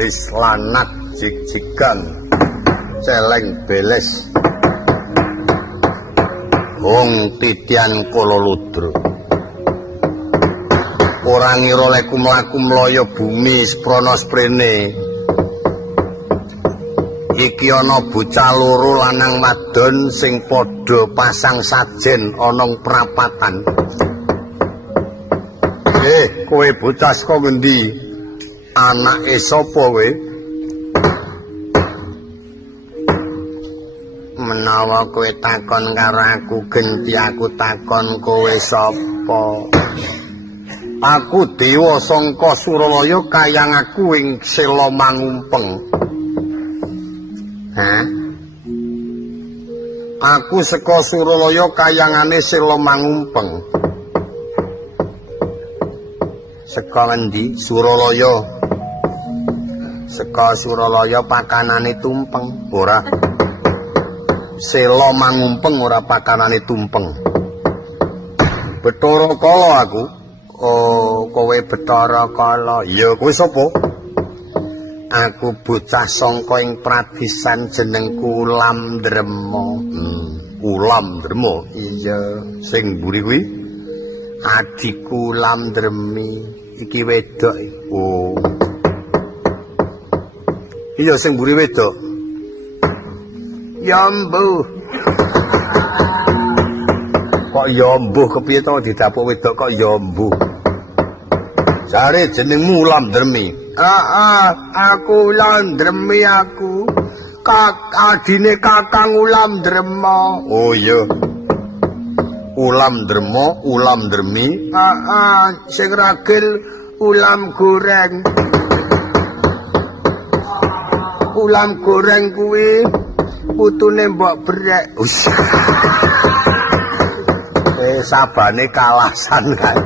Idris lanat jig-jigan celeng beles Hong titian kololudro ora ngira leku mlaku mlaya bumi sprana sprene iki ana bocah loro lanang wadon sing padha pasang sajen ana prapatan kowe bocah saka ngendi anake sapa kowe menawa kowe takon karo aku genti aku takon kowe sapa aku dewa sangka Suralaya kayang aku ing Sela Mangumpeng aku saka Suralaya kayangane Sela Mangumpeng saka ngendi Suralaya saka Suralaya pakanane tumpeng ora Sela Mangumpeng ora pakanane tumpeng Bathara Kala aku kowe Bathara Kala ya kowe sapa aku bocah sangka ing Pradesan jenengku Ulam Drema Ulam Drema iya sing mburi kuwi adikku Ulam Dremi iki wedok iya sing mburi wedok ya mbuh kok ya mbuh kepiye to didapuk wedok kok ya mbuh jare jenengmu Ulam Dremi aku Ulam Dremi aku adine Kakang Ulam Drema oh iya Ulam Drema Ulam Dremi sing ragil ulam goreng ulam goreng kuwi putune mbok brek sabane kalasan kan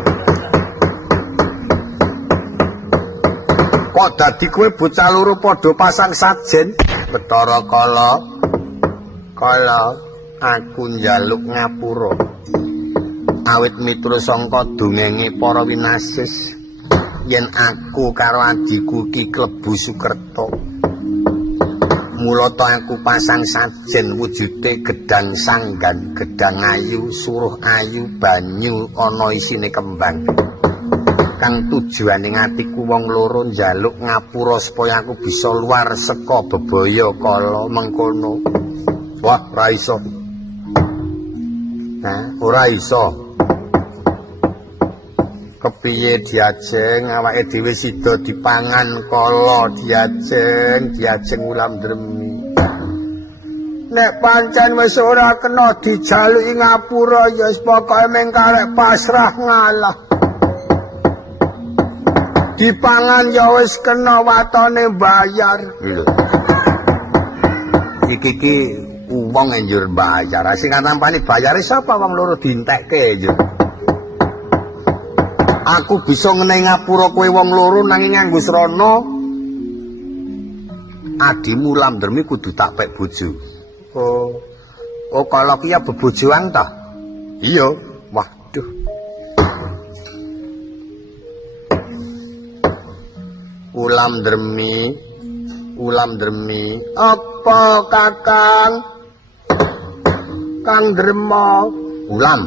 kok dadi kowe bocah loro padha pasang sajen Bathara Kala aku njaluk ngapura awit miturut sangka dongenge para winasis yen aku karo adikku ki klebu Sukerta mula to aku pasang sajen wujude gedang sanggan gedang ayu suruh ayu banyu ana isine kembang kang tujuane atiku wong loro njaluk ngapura supaya aku bisa luar saka bebaya kala mengkono wah ora iso ora iso kepiye diajeng awake dhewe sida dipangan kala diajeng Ulam Dremi nek pancen wis ora kena dijaluki ngapura ya wis pokoke meng karek pasrah ngalah dipangan ya wis kena watone bayar iki wong njur bayar sing tampani bayare sapa wong loro dientekke njur aku bisa ngenehi ngapura kowe wong loro nanging nganggo srana adimu Ulam Dremi kudu tak pek bojo kalau ki ya bebojoan ta iya waduh Ulam Dremi apa Kakang Kang Drema Ulam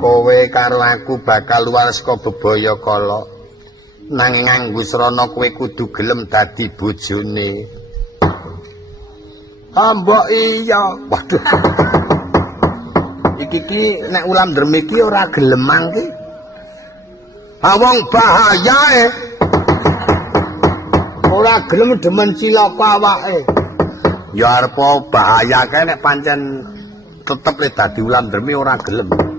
kowe karo aku bakal luar saka bebaya kala nanging nganggo srana kowe kudu gelem dadi bojone mbok iya waduh iki nek Ulam Dremi iki ora gelem mangke wong bahaya ora gelem demen cilaka awake ya arep bahaya kae nek pancen tetep le dadi Ulam Dremi ora gelem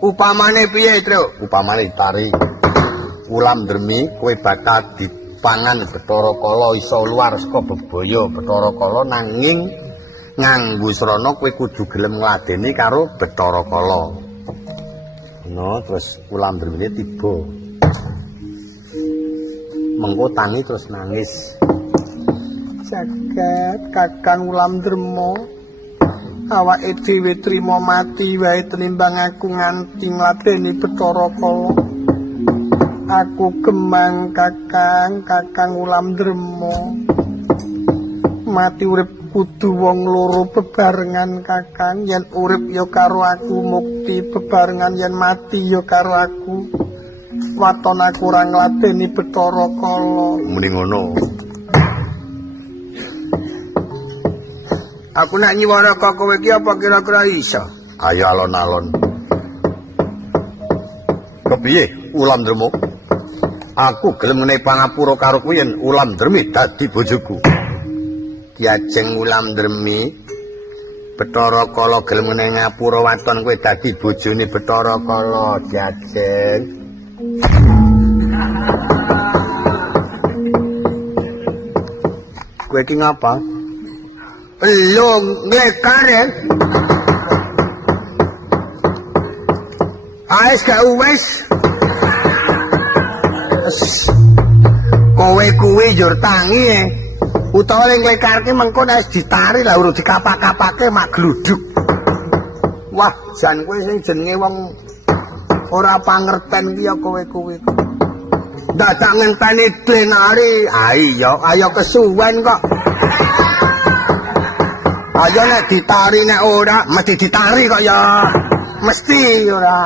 upamane piye Tru upamane tari Ulam Dremi kowe bakal dipangan Bathara Kala iso luar saka bebaya Bathara Kala nanging nganggo srana kowe kudu gelem ngladeni karo Bathara Kala terus Ulam Dremi tiba mengko tangi terus nangis jagat Kakang Ulam Drema awake dhewe trima mati wae tenimbang aku nganti ngladeni Bathara Kala Aku Gemang Kakang Ulam Drema. Mati urip kudu wong loro bebarengan Kakang. Yen urip ya karo aku, mukti bebarengan yen mati ya karo aku. Waton aku ora ngladeni Bathara Kala. Muni ngono. Aku nak nyiwara kok kowe iki apa kira-kira iso? Ayo alon-alon. Kepiye Ulam Drema? Aku gelem menehi pangapura karo kowe yen Ulam Dremi dadi bojoku. Ki Ajeng Ulam Dremi, Bathara Kala gelem menehi ngapura waton kowe dadi bojone Bathara Kala, Ki Ajeng. Kowe iki ngapa? Lho, nglekar ya. Ais gak wis. Kowe kuwi njur tangi e. Utawa ning nglekarke mengko nek ditari lah urung dikapak-kapake mak gluduk. Wah, jan kowe sing jenenge wong ora pangerten ki ya kowe kuwi. Dadak ngenteni denari. Ayo kesuwen kok. Ayo nek ditari nek ora mesti ditari kok ya. Mesti ora.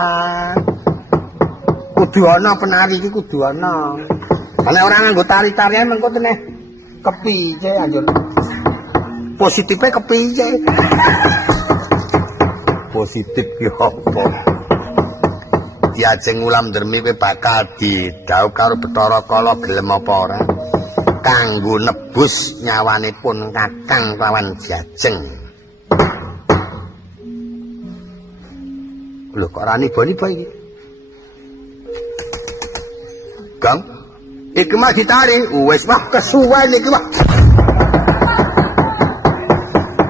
Kudu ana penari iki kudu ana. Nek ora nganggo tari-tarian mengko teneh kepiye anjur. Positife kepiye? Positif ki apa? Ki Ajeng Ulam Dremi bakal didhawuh karo Bathara Kala gelem apa ora? Kanggo nebus nyawanipun Kakang lawan Ki Ajeng. Lho kok ora niba-niba iki? Kang, iki mah ditari, wis wah kesuwen iki wah.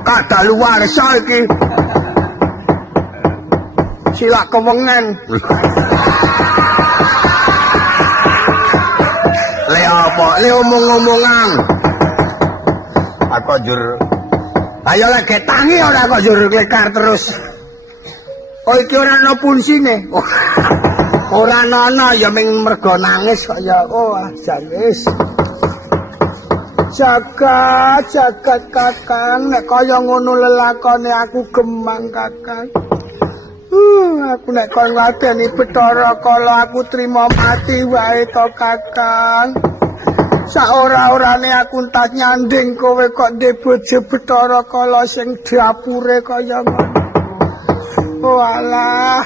Kadaluwarsa iki. Silak kewengen. Le apa? Le omong-omongan. Aku njur. Ayo lek tangi ora kok njur klekar terus. Oh iki ora ana punsine. Ora ana ya ming mergo nangis kok ya. Oh jangis. Jagat Kakang nek kaya ngono lelakone aku Gemang Kakang. Aku nek kon ngladeni Bathara Kala aku trima mati wae to Kakang. Saora-orane aku entas nyanding kowe kok ndek bojo Bathara Kala sing dapure kaya ngono. Oh alah.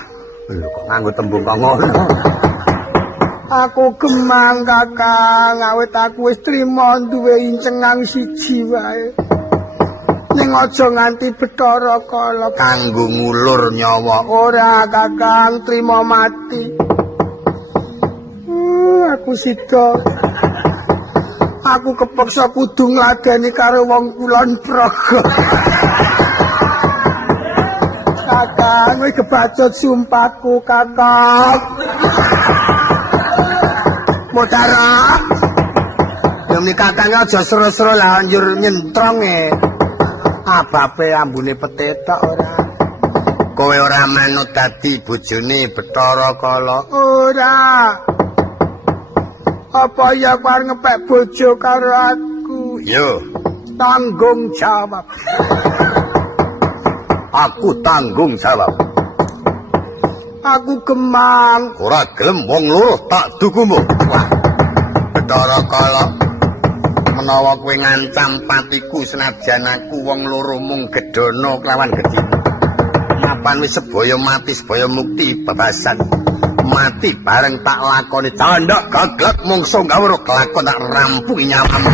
Lho kok nganggo tembung kok ngono. Aku Gemang Kakang, awit aku wis trima duwe incengang siji wae. Ning aja nganti Bathara Kala kanggo ngulur nyawa. Ora Kakang, trima mati. Aku sida. Aku kepeksa kudu ngladeni karo wong Kulon Progo. Kakang, wis kebacut sumpahku, Kakang. Mudara. Demi Kakang aja sero-sero lah njur nyentrong e. Abape ambune petetok ora. Kowe ora manut dadi bojone Bathara Kala. Ora. Apa ya kowe arep ngepek bojo karo aku? Yo, tanggung jawab. Aku tanggung jawab. Aku Gemang. Ora gelem wong loro tak dukumu. Bathara Kala. Menawa kowe ngancam patiku senajan aku wong loro mung gedhono kelawan gedhi. Mapan wis sebaya mati sebaya mukti bebasan. Mati bareng tak lakoni candhak gaglak mungsu gawruh kelakon tak rampungi nyawamu.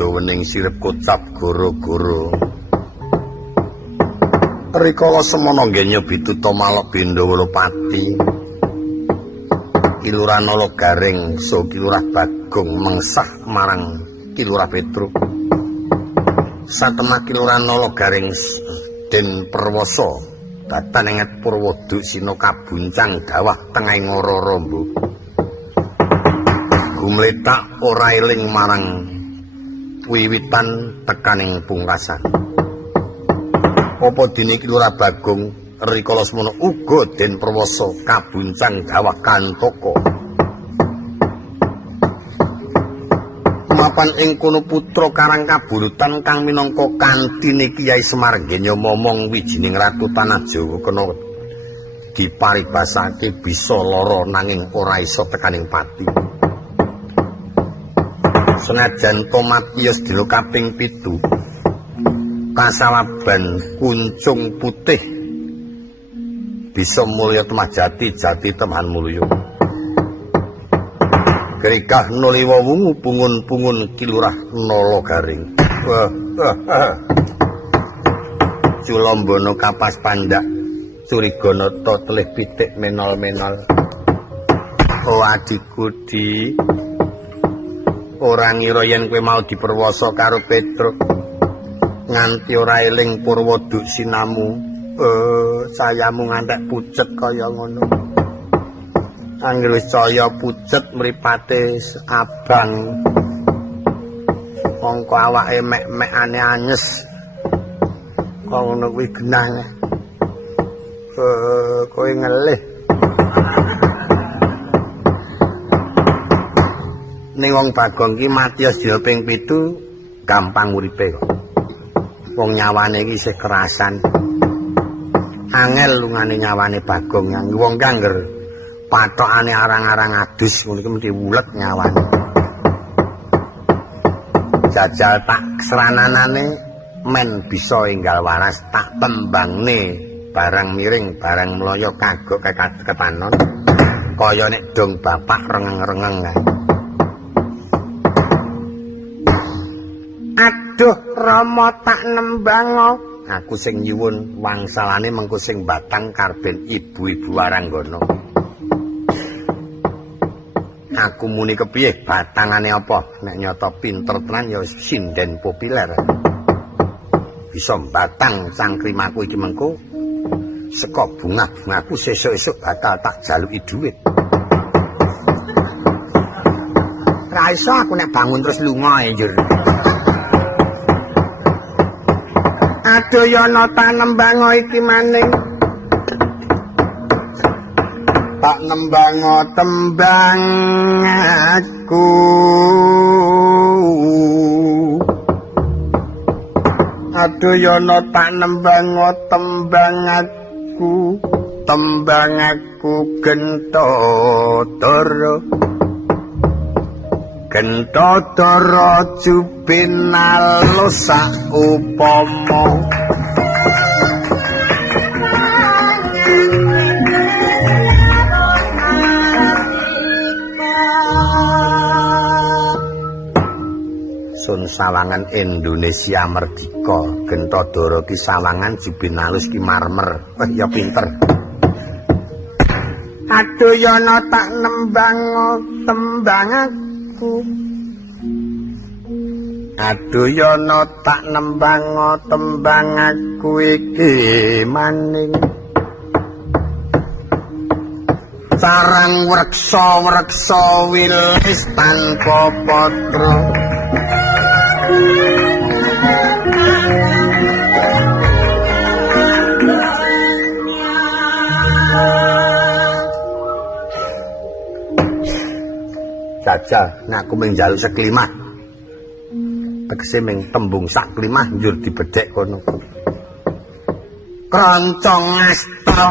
dawening sirip kocap goro-goro. Rikala semana nggih nyebituta malok Bendawalapati. Kilurah Nala Garing so Kilurah Bagong mengsah marang Kilurah Petruk. Satemah Kilurah Nala Garing Den Perwasa datan inget Purwoduk sina kabuncang dawah tengahing ora rombo. Gumletak ora eling marang wiwitan tekaning pungkasan. Apa dene Kilurah Bagong rikala semana uga Den Perwasa kabuncang dawah kantaka. Mapan ing kono putra Karang Kabulutan kang minangka kantine Kyai Semar Ngenya momong wijining ratu tanah Jawa kena diparibasake bisa lara nanging ora isa tekaning pati. Senajan Tomatius dina kaping 7 kasawaban kuncung putih bisa mulya temah jati temahan mulya. Gerikah nuliwa wungu pungun-pungun Kilurah Nala Garing. Culambana kapas pandak Curiganata telih pitik menol-menol. Oh adikku Di, ora ngira yen kowe mau diperwasa karo Petruk nganti ora eling Purwoduk sinamu. Sayamu ngantek pucet kaya ngono. Angger wis caya pucet mripate abang. Mongko awake mek-mekane anyes. Kok ngono kuwi genah. Kowe ngelih. Ning wong Bagong ki Matius dina ping 7 gampang uripe kok. Wong nyawane iki isih kerasan. Angel lungane nyawane Bagong yang wong kang ngger patokane arang-arang adus ngono iki mesti wulet nyawane. Jajal tak serananane men bisa enggal waras tak tembangne barang miring barang mloya kagok ketanon kaya nek dong bapak rengeng-rengeng kae. Aduh Rama tak nembang. Aku sing nyuwun wangsalane mengko sing batang karben ibu-ibu Waranggana. Aku muni kepiye batangane apa? Nek nyata pinter tenan ya sinden populer. Bisa batang cangkrimaku iki mengko saka bungah-bungaku sesuk-esuk bakal tak jaluki dhuwit. Ra iso aku nek bangun terus lunga njur. Aduh yana tak nembang iki maning. Tak nembang tembang aku. Aduh yana tak nembang tembang aku. Tembang aku Gentadara. Gentadara jubinalosa upama. Sun sawangan Indonesia merdika. Gentadara ki sawangan jubinalus ki marmer. Ya pinter. Aduh yana tak nembang tembang aku. Aduh yana tak nembang tembang aku iki maning. Sarang wreksa wilis tanpa patra. Jajal nek aku mung njaluk seklimah. Tegese ming tembung sak klimah njur dibedhek kono. Kroncong asta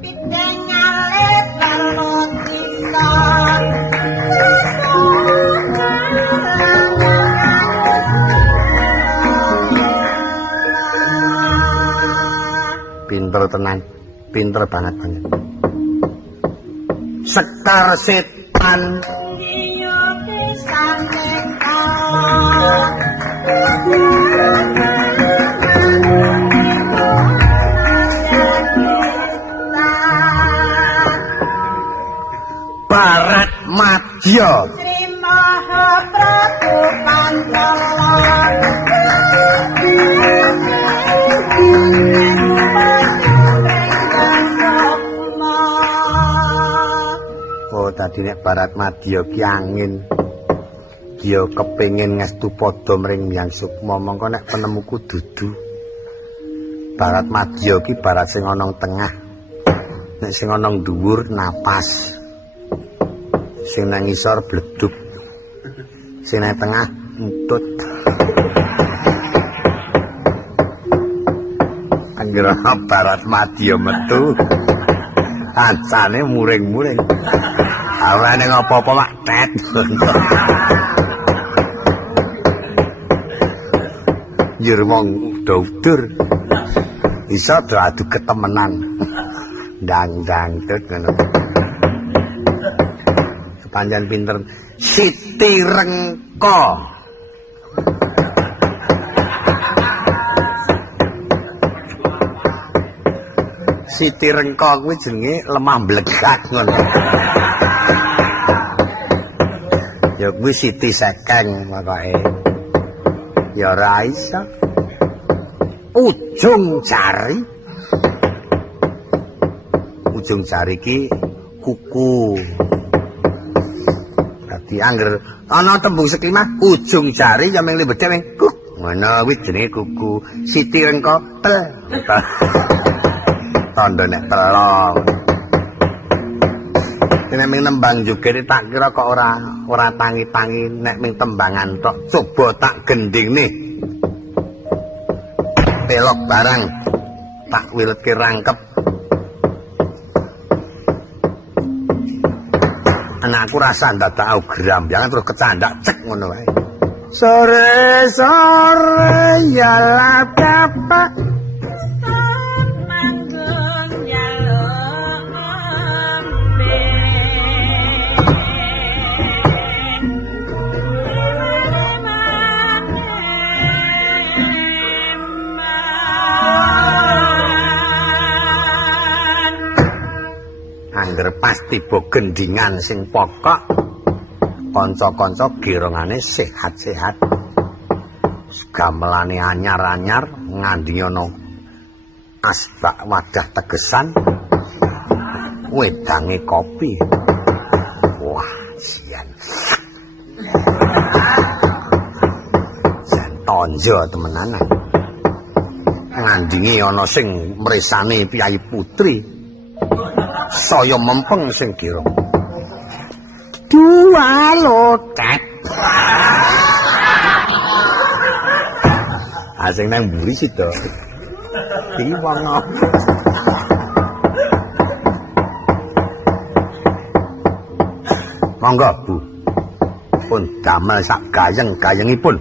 pindeng ngalit karo kita. Pinter tenan, pinter banget. Sekar setan Barat Madya Sri Mahaprabu Pancala Oh tadi nek Barat Madya ki angin ki kepengin ngestu padha mring Hyang Sukma mongko nek penemuku dudu Barat Madya ki barat sing ana tengah nek sing ana dhuwur napas sing nang ngisor bleduk sing nang tengah entut anggere Barat Madya metu ancane muring-muring awane ngopo-opo mak tet njur wong udur iso do adu ketemenan ndang-ndang tut ngono panjan pinter Siti Rengko Siti Rengko kuwi jenenge lemah blegak ngono ya kuwi Siti Sekeng pokoke ya ora iso ujung jari ki kuku dadi angger ana tembung seklimah ujung jari ya mung libedhe mung kuk ngono kuwi jenenge kuku Siti Rengko tel tandha nek telong nek ming nembang joget tak kira kok ora tangi-tangi nek ming tembangan tok coba tak gendingne pelok barang tak wiletke rangkep anakku rasa ndadak gram jangan terus kecandak cek ngono wae sore ya lap kapak angger pas tiba gendingan sing pokok kanca-kanca girongane sehat-sehat gamelane anyar-anyar ngandhi ana asbak wadah tegesan wedange kopi wah sian tonjo temenan ngandhingi ana sing mresane Piyayi Putri saya mempeng sing kira dua loket asing nang mburi sida iki wong apa monggo Bu pun damel sak gayeng-gayengipun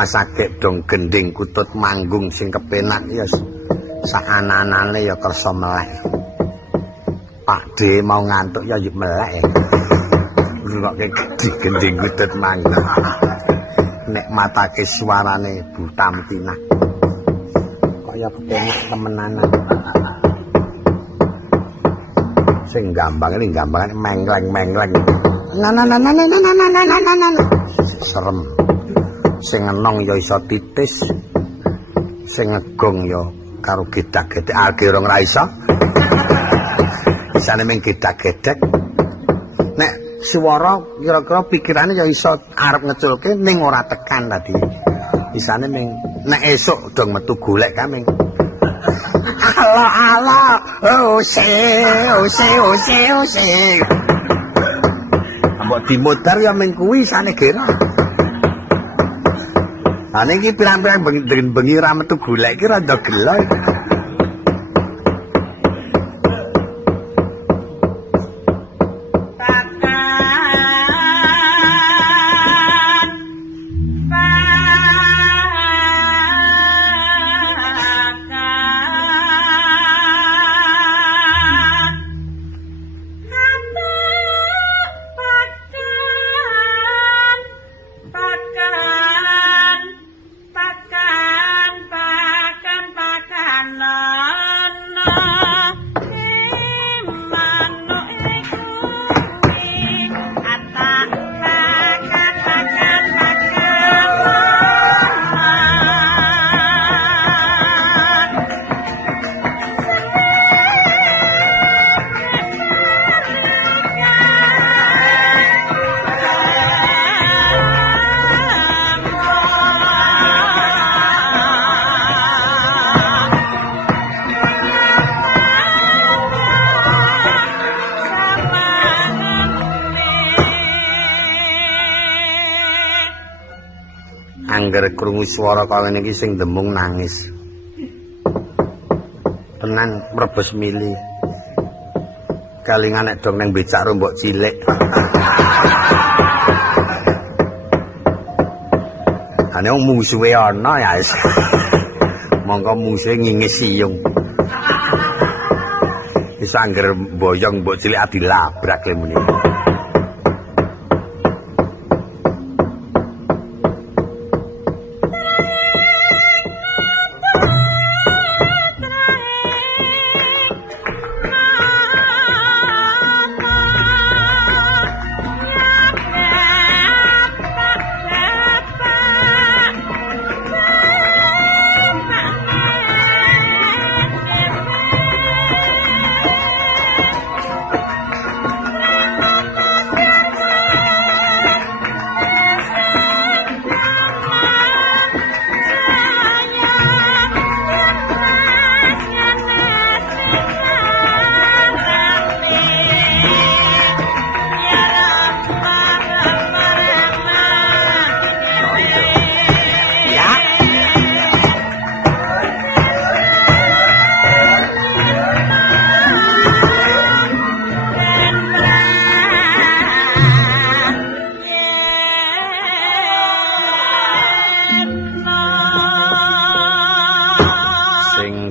pasake dong gending kutut manggung sing kepenak ya sak anak-anane ya kersa melek. Pakde mau ngantuk ya yuk melek. Ngrungokke gending kutut manggung. Nek matake suarane Bu Tamtinah. Kaya kepenak temenanan. Sing gambangane mengleng-mengleng. serem. Sing enong ya iso titis. Sing ngegong ya karo gedak-gedek agirong ra iso. Isane mung gedak-gedek. Nek swara kira-kira pikirane ya iso arep ngeculke ning ora tekan tadi. Isane mung nek esuk dong metu golek ka mung ala ose. Mbok dimodar ya mung kuwi isane gera. Ane iki pirang-pirang bengi ra metu golek iki rada gelo. Angger krungu swara kawin iki sing demung nangis. Tenan mrebes mili. Kalingan nek dong nang becak rombok cilik. Ane musuhe ana ya wis. Monggo musuhe ngingis siyung. Wis angger boyong mbok cilik dilabrak le muni.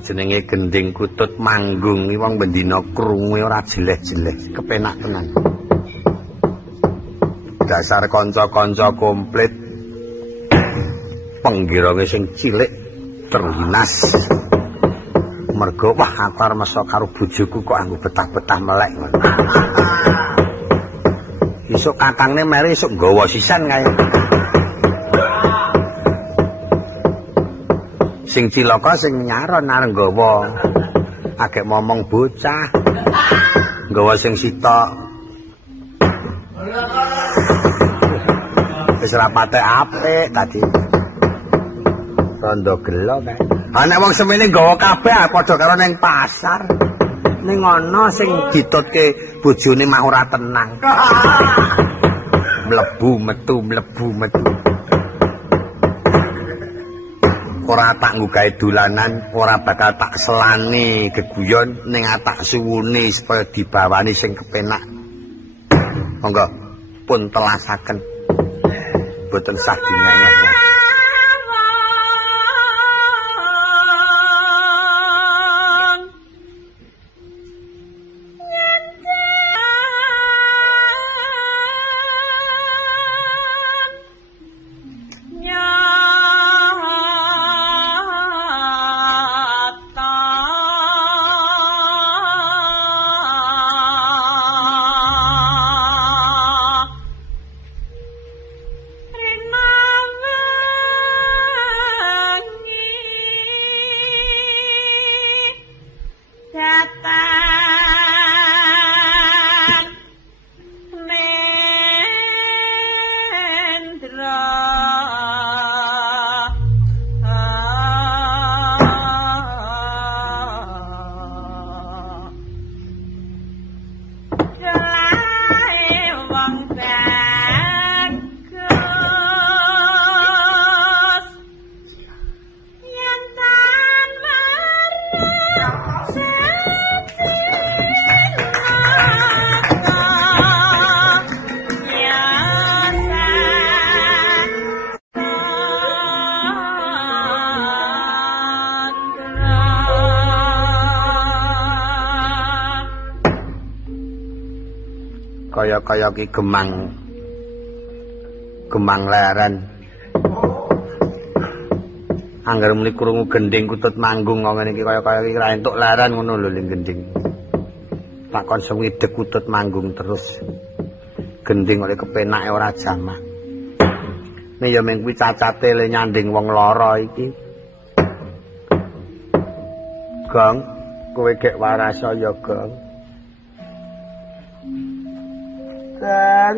Jenenge gending kutut manggung wong bendina krungu ora jeleh-jeleh, kepenak tenan. Dasar kanca-kanca komplit. Penggironge sing cilik terhinas. Mergo wah aku arep meso karo bojoku kok anggo betah-betah melek ngono. Isuk kakangne meri isuk nggawa sisan kae. Sing cilaka sing nyaron arep nggawa agek momong bocah. Nggawa sing sitok. Wis rapate apik tadi. Rondo gelo kae. Ana wong semene nggawa kabeh padha karo ning pasar. Ning ana sing ditutke bojone mah ora tenang. Mlebu metu. Ora tak nggawe dolanan, ora bakal tak selani geguyon ning tak suwune supaya dibawani sing kepenak. Monggo pun telasaken. Boten sah dinyanyi. Ring kaya ki gemang leren. Angger muni krungu gending kutut manggung kok ngene iki kaya ki ra entuk leren ngono lho ning gending. Takon sewidek kutut manggung terus. Gending oleh kepenake ora jamak. Nek ya mung kuwi cacate le nyanding wong lara iki. Gong, kowe gek warasa ya, Gong. Reng.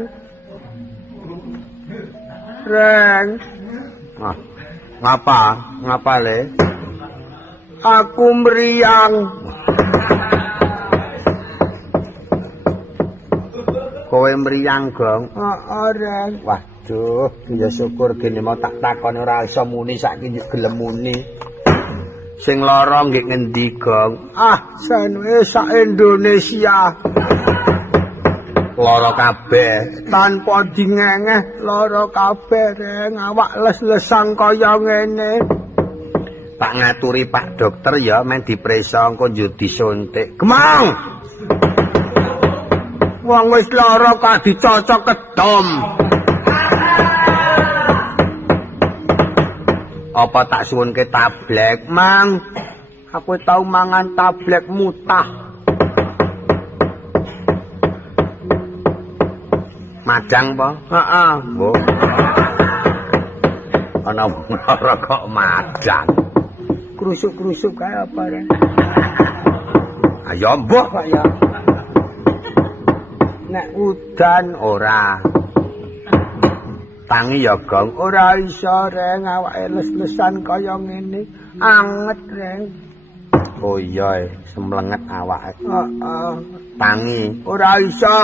Ah, ngapa le? Aku meriang. Kowe meriang, Gong? Reng. Waduh, ya syukur gene mau tak takon ora iso muni saiki gelem muni. Sing lara nggih ngendi, Gong? Senwe sak Indonesia. Lara kabeh tanpa dingengeh, lara kabeh Reng, awak les-lesang kaya ngene. Tak ngaturi Pak Dokter ya men dipresa engko yo disuntik. Gemang. Wong wis lara kok dicocok kedom. Apa tak suwunke tablet, Mang? Aku tau mangan tablet mutah. Madang po? Heeh. Mbok. Ana ora kok madang. Krusuk-krusuk kae apa Reng? Ayo mbok kok ya. Nek udan ora. Tangi ya, Gong. Ora iso Reng, awake les-lesan kaya ngene. Anget Reng. Oh iya, semlenget awake. Heeh. Tangi. Ora iso.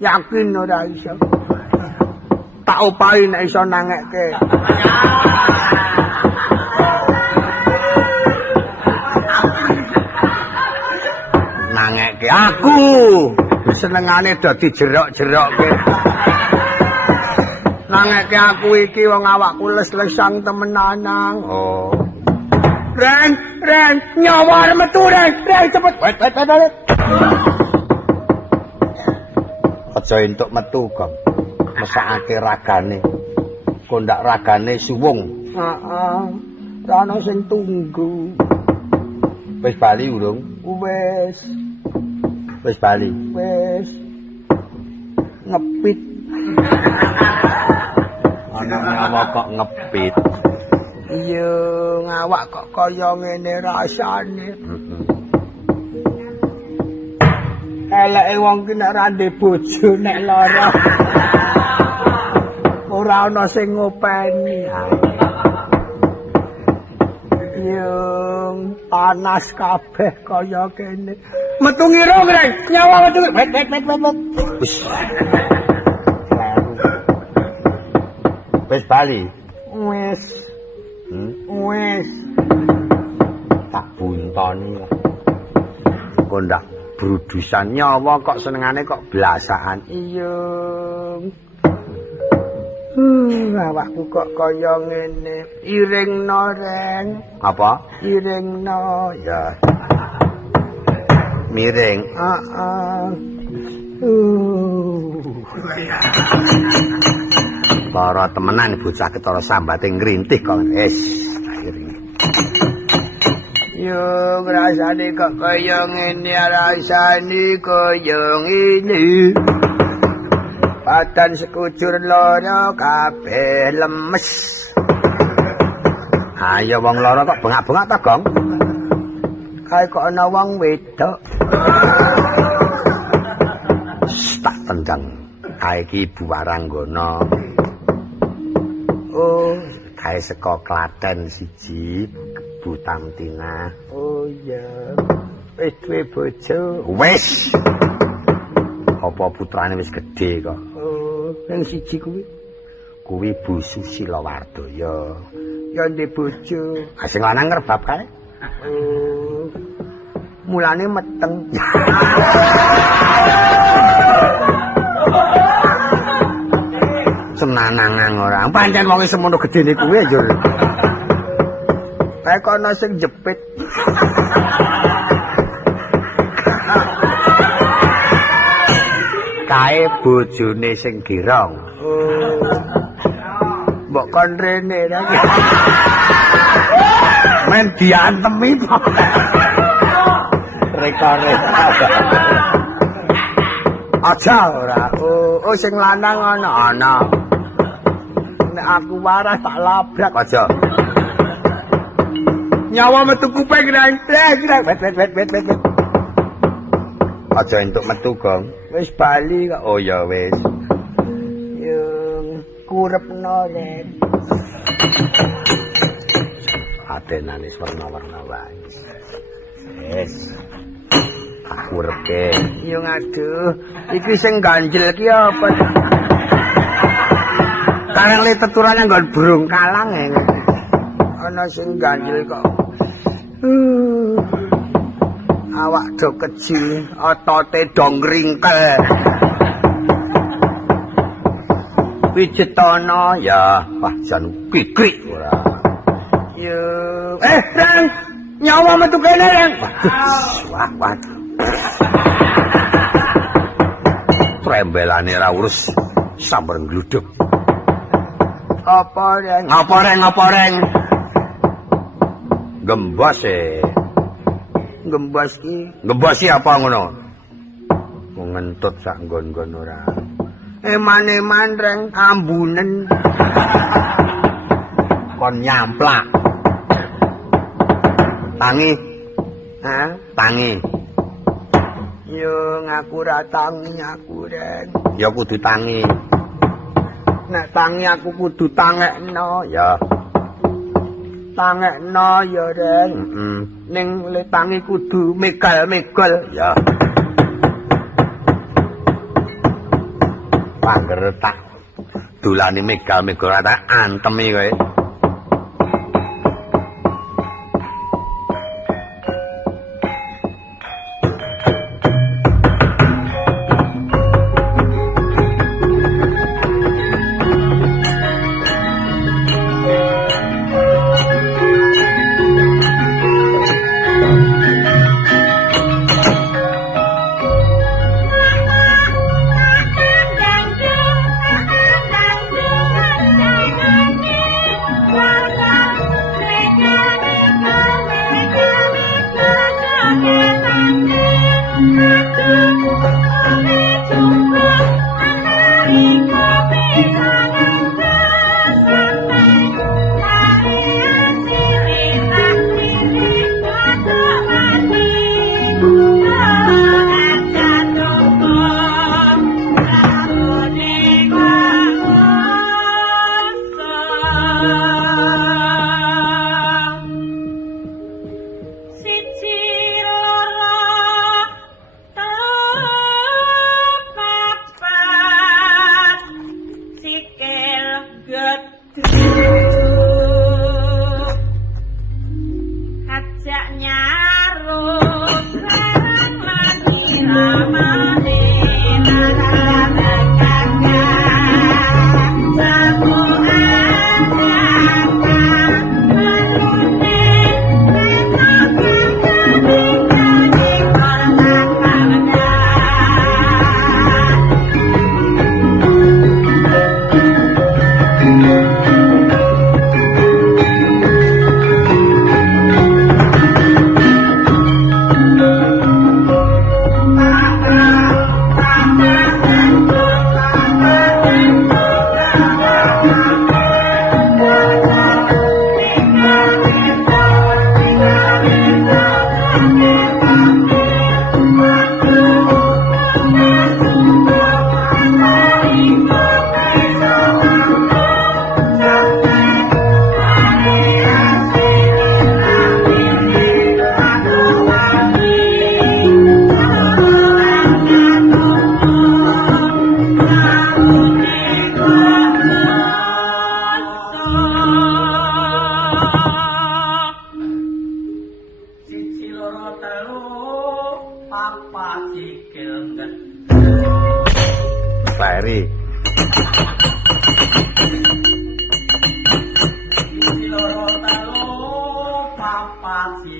Yakin ora iso. Tak opahi nek iso nangekke. Nangekke aku. Senengane dadi jerok-jerokke. Nangekke aku iki wong awakku les-lesang temenanang. Oh. Ren, nyawa metu Ren, cepet. Wait. Aja entuk metu, Gong. Mesakake ragane. Kondak ragane suwung. Heeh. Ra ono sing tunggu. Wis bali urung? Wis. Wis bali. Wis. Ngepit. Ana nyawa kok ngepit. Iya, ngawak kok kaya ngene rasane. Eleke wong ki nek ra ndek bojo nek lara. Ora ana sing ngopeni. Yung panas kabeh kaya kene. Metu ngira, Reng. Nyawa metu. Wet. Wis. Wis bali. Wis. Wis. Tak buntoni. Kondak brudusan nyawa kok senengane kok blasaan. Iya. Awakku kok kaya ngene. Iringno, Reng. Apa? Iringno. Ya. Miring. Heeh. Para temenan bocah ketara sambate ngrintih kok. Wis, iring. Yo ngrasane kok kaya ngene, rasane kaya ngene. Badan sekujur lara kabeh lemes. Ayo wong lara kok bengak-bengak ta, Gong? Kae kok ana wong wedok. Tak tendang. Kae iki Ibu Waranggana. Oh, kae saka Klaten siji, Bu Tamtina. Oh iya. Wis duwe bojo. Wis. Apa putrane wis gedhe kok. Oh, yang siji kuwi Bu Susila Wardaya. Ya ndek bojo. Sing lanang ngerbab kae. Oh. Mulane meteng. Senanangan ora. Pancen wong semono gedene kuwi ya. Kae kono sing jepit. kae bojone sing girong. Mbok kon rene ra. Men diantemi po. Rekore. Aja ora. Oh sing lanang ana. Nek aku waras tak labrak aja. Nyawa metu kuping reng. Bet. Aja entuk metu, Gong. Wis bali kok. Oh ya wis. Yung kurepno len. Atenane warna-warna wae. Wis. Kurepke. Yung aduh, iki sing ganjel ki apa? Kareng le teturane nggon burung kalang ana sing ganjel kok. Awak do kecil, otote do ngringkel. Wijetana ya, wah jan kikrik ora. Yo, Reng, nyawa metu kene, Reng. Wah. Trembelane ra urus sambar gluduk. Apa, Reng? Gembos Gembos ki apa ngono? Ngentut sak nggon-nggon ora. Eman-eman Reng ambunen. Kon nyamplak. Tangi. Yo ngaku ra tangi aku, Reng. Ya kudu tangi. Nek tangi aku kudu tangekno, ya. Tangekno ya, Reng. Ning le tangi kudu megal-megal, ya. Pangger tak dolane megal-megal tak antemi kowe.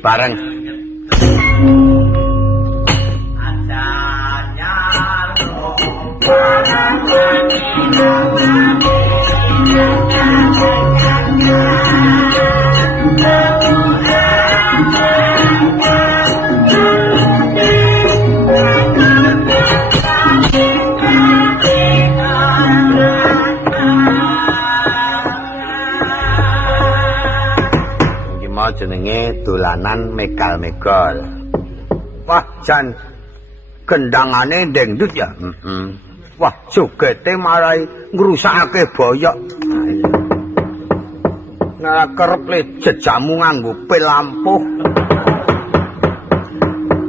Bareng. Aja nyaro Jenenge dolanan megal-megal. Wah, jan gendangane dangdut ya. Wah, jogete marai ngrusakake boyok. Nah, kerep le jejamu nganggo pil lampuh.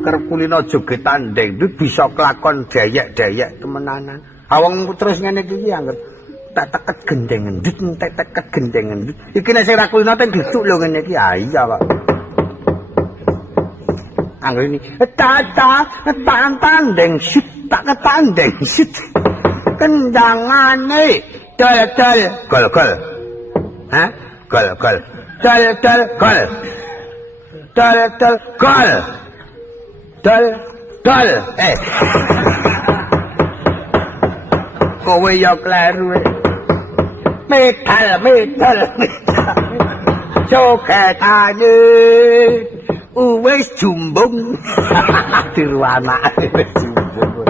Kerep kulino jogetan dangdut bisa kelakon dayek-dayek temenanan. Awang terus ngene iki anggere tak teket gendeng endut, tak teket gendeng endut. Iki nek sing ra kulino ten duduk lho ngene iki. Ah iya, Pak. Angger ini tandeng sit, tak ketandeng sit. Kendangane dal-dal gol-gol. Hah? Gol-gol. Dal-dal gol. Dal-dal gol. Dal-dal. Kowe ya kleru. Metal. Jogetane wis jumbung. Tiru anake wis jumbung.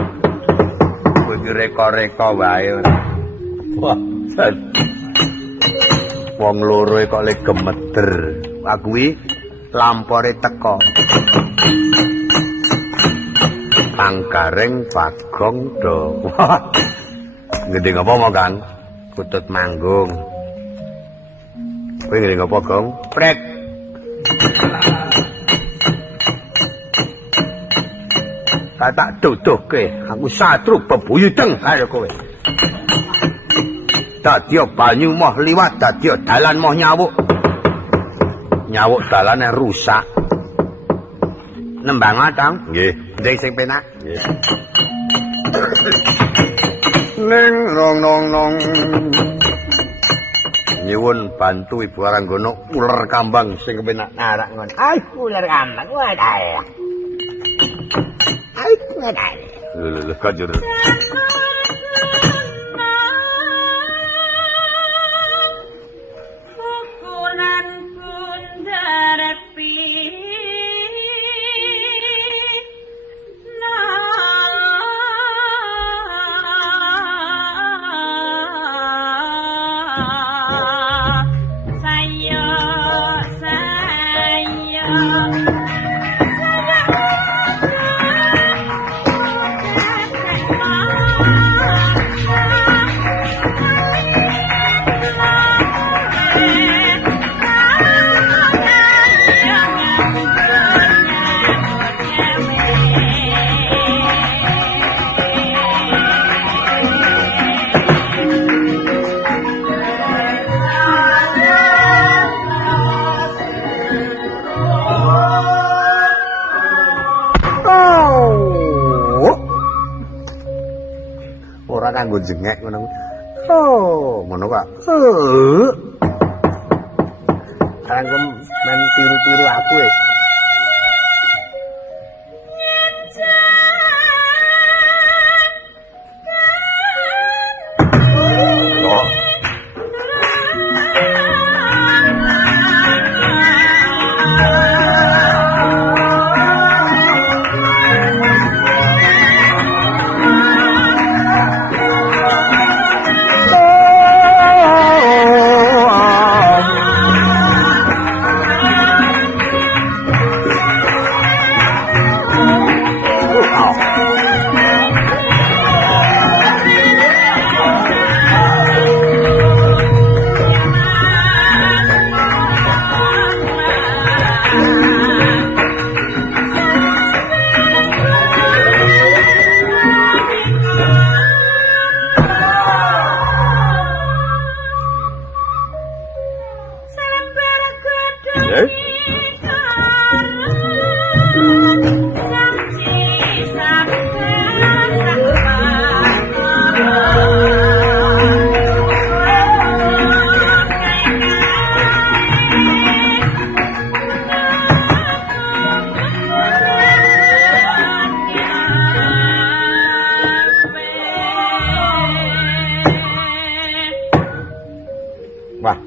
Kowe reka-reka wae. Wah. Wong loro kok le gemeter. Kuwi lampore teko. Panggareng Bagong do. Wah. Gede apa mau Kang? Kutut manggung. Kowe ngene apa, Gong? Pret. Tak duduhke, aku satru bebuyuteng karo kowe. Dadi banyu moh liwat, dadi dalan moh nyawuk. Nyawuk dalane rusak. Nembang Kang? Nggih. Ndek sing penak. Nggih. Ning nong nyuwun bantu Ibu Aranggono uler kambang sing kepenak narak ngono. Ai uler kambang wae. Ai wae. Lho kajur. Pukulan bundar pi kanggo jengek ngono. Oh, ngono Pak. Kanggo men tiru-tiru aku e.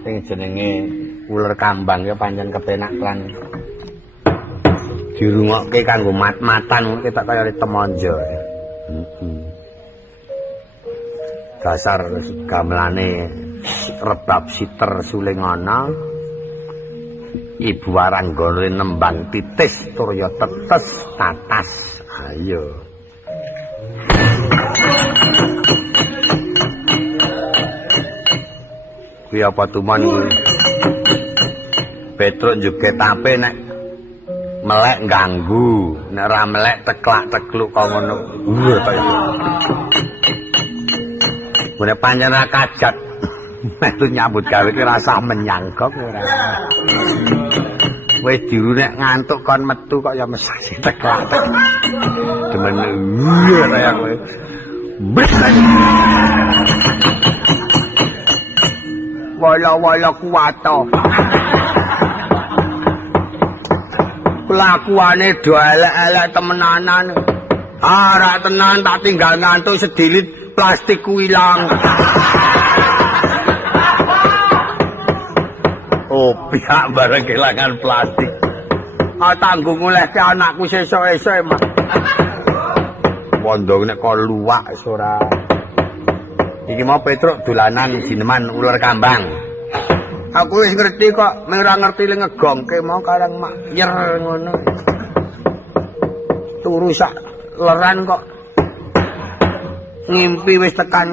sing jenenge uler kambang ya pancen kepenak lan dirungokke kanggo mat-matan ketok kaya temonjo. Dasar gamelane rebab siter suling ana Ibu Waranggana nembang titis turya tetes tatas. Ayo. Kuwi apa tuman kuwi? Petruk joget ape nek melek ganggu, nek ora melek teklak-tekluk kok ngono. Kaya. Mene pancen ra kajat. Metu nyambut gawe ki rasa menyangkok ora. Wis diru nek ngantuk kon metu kok ya mesake teklak. Demen kaya kowe. Wala-wala kuwato. Kelakuane do elek-elek temenanan. Ora tenan tak tinggal ngantuk sedilit plastikku ilang. Oh, pihak bareng kehilangan plastik. Tanggung ngulehke anakku sesuk-esuk, Mas. Wondo nek kok luwak ora. Iki mau Petruk dolanan jineman ular kambang. Aku wis ngerti kok, mung ora ngerti le ngegongke mau karang mak yer ngono. Turu sak leran kok. Ngimpi wis tekan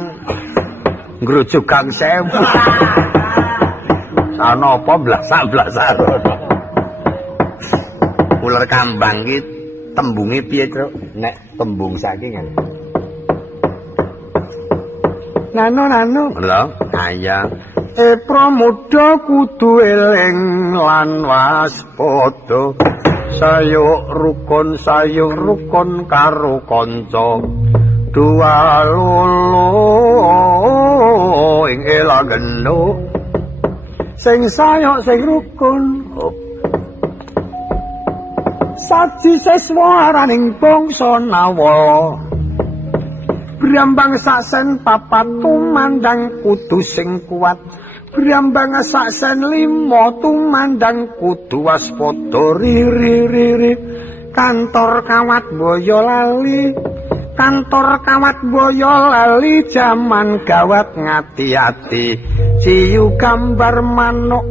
ngrujuk Gang Sewu. Ana apa blasak-blasak. Ular kambang iki tembunge piye, Truk? Nek tembung saiki ngene. Nano. Lho, ayang. Pramuda kudu eling lan waspada. Sayuk rukun karo kanca. Dua lolo ing elageno. Sing sayuk sing rukun. Saji seswa araning bangsa Nawala. Brambang saksen papat tumandang kudu sing kuat. Brambang saksen 5 tumandang kudu waspada. Ri kantor kawat boyo lali. Kantor kawat boyo lali jaman gawat ngati-ati. Ciyu gambar manuk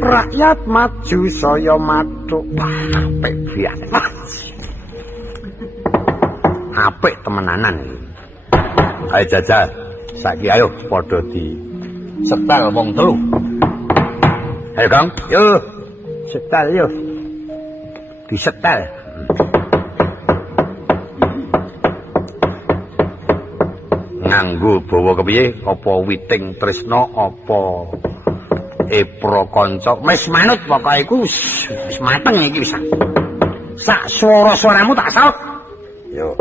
rakyat maju saya matuk. Apik biasa. Apik temenanan. Ayo jajal, saiki ayo padha di setel wong telu. Ayo Kang, yo setel yo. Di setel. Nganggo bawa kepiye? Apa witing tresna apa epro kanca? Wis manut pokoke iku wis mateng iki wis. Sak swara-swaramu tak saut. Yo.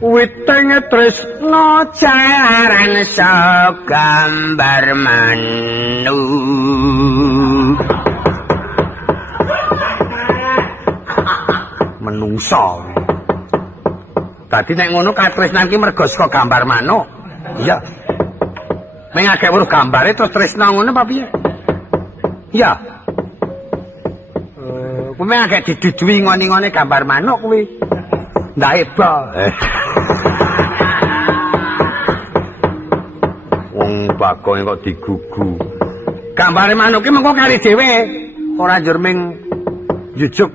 Witing tresna jalaran gambar manu. Menungso. Dadi nek ngono katresnan ki mergo saka gambar manuk. Iya. Meng akeh weruh gambare terus tresna ngono apa piye? Iya. Kuwi meng akeh didudui ngoni-ngone gambar manuk kuwi. Ndak eba. Wong bakone kok digugu. Gambare manuk ki mengko kali dhewe. Ora njur ming jujuk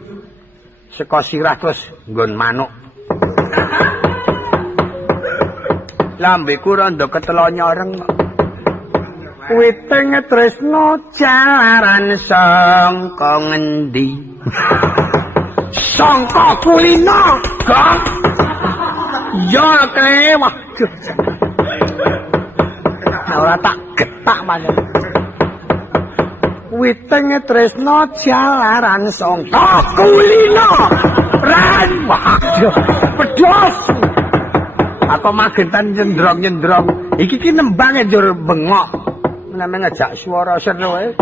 saka sirah terus nggon manuk. Lambeku rada ketelo nyoreng kok. Witing tresna jalaran sangka ngendi? Sangka kulino, Kang. Ya klewah. Ora tak getak maneh. Witing tresna jalaran sangka kulino. Ran waduh. Pedos. Apa magetan nyendrong-nyendrong. Iki ki nembang njur bengok. Menawa ngejak swara seru ae.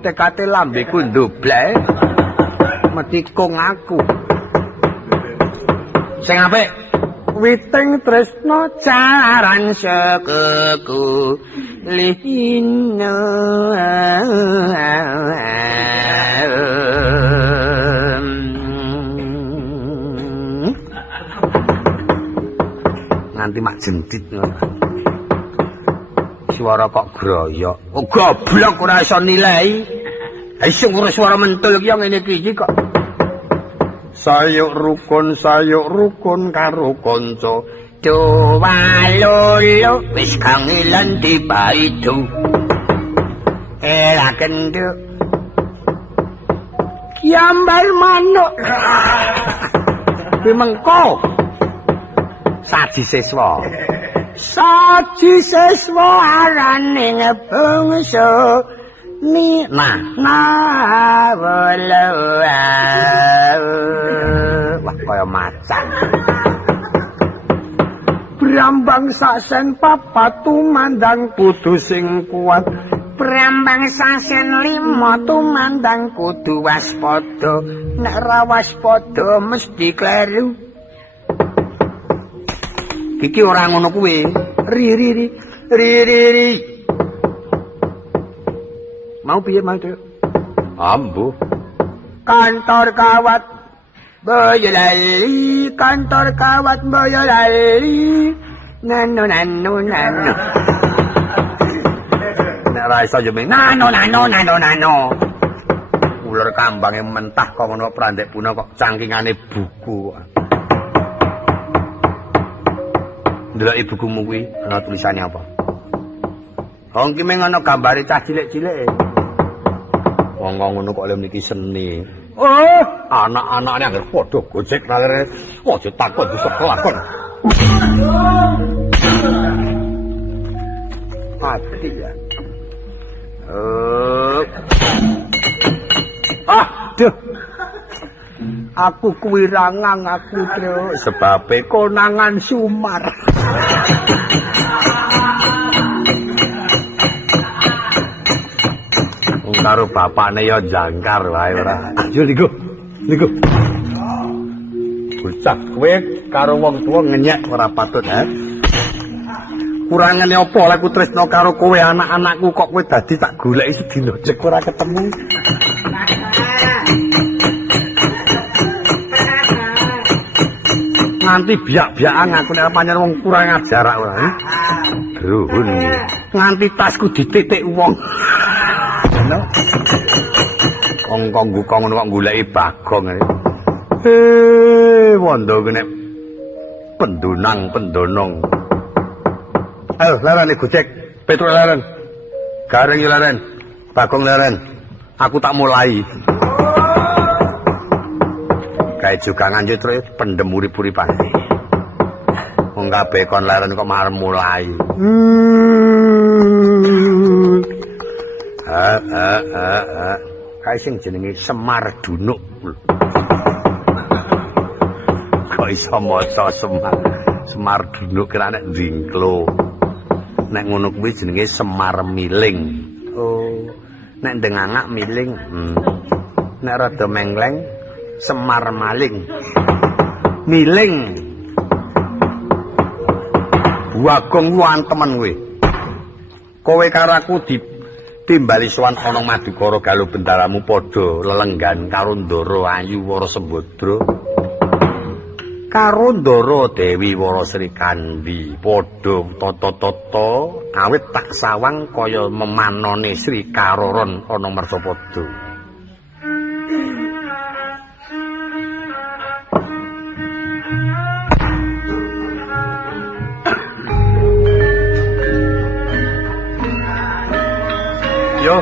Tekate lambeku ndoblek. Metikung aku. Sing apik. Witing tresna jalaran sekeku. lino nganti mak jentit suara kok groyok oh goblok ora iso nilai iso ngurus suara mentul ki ngene iki kok sayuk rukun karo kanca Tuwalolo wis kangelan tiba itu kendo kiambal manuk mengko saji siswa arane ngebungsu ni nah wala wah kaya macan Brambang sasen papat tumandang kudu sing kuat Brambang sasen 5 tumandang kudu waspada nek ra waspada mesti kleru iki ora ngono kuwi ri mau piye mau ambu kantor kawat Boyolali, kantor kawat Boyolali. Nano. Nek ra iso yo nano. Ular kambange mentah kok ngono prandek puna kok cangkingane buku. Ndeloki bukumu kuwi ana tulisane apa? Wong ki meng ana gambare cah cilik-cilike. Wong ngono kok lho niki seni. Oh, anak-anaknya anggere padha gojek nalere. Aja takut disekolahkon. Mati ya. Aduh. Aku kuwi rangang aku, Tru. Sebabe konangan Sumar. Karo bapakne ya jangkar wae ora. Yo ligo. Bocah kowe karo wong tuwa ngenyek ora patut, ha. Kurangane apa lek ku tresno karo kowe anak-anakku kok kowe dadi tak goleki sedina cek ora ketemu. Nganti biak-biakan aku nek pancen wong kurang ajar ora. Druhun. Nganti tasku dititik wong. Kong ngono kok goleki Bagong. Wondo kene pendonong. Ayo leren gojek, Petruk leren. Gareng yo leren. Bagong leren. Aku tak mulai. Kae juga nganjuk terus pendem urip-uripan. Wong kabeh kon leren kok marem mulai. Kae sing jenenge Semar Dunuk. Kok iso maca Semar Dunuk kira nek ndingklo. Nek ngono kuwi jenenge Semar Miling. Oh, nek ndengangak miling. Nek rada mengleng Semar Maling. Miling. Bagong ku antemen kowe. Kowe karo aku timbali sowan ana Madukara galuh bendaramu padha lelenggan karo Ndara Ayu Wara Sembadra karo Ndara Dewi Wara Sri Kandi padha tata-tata awit tak sawang kaya memanone Sri Karoron ana Mersapada. Yo.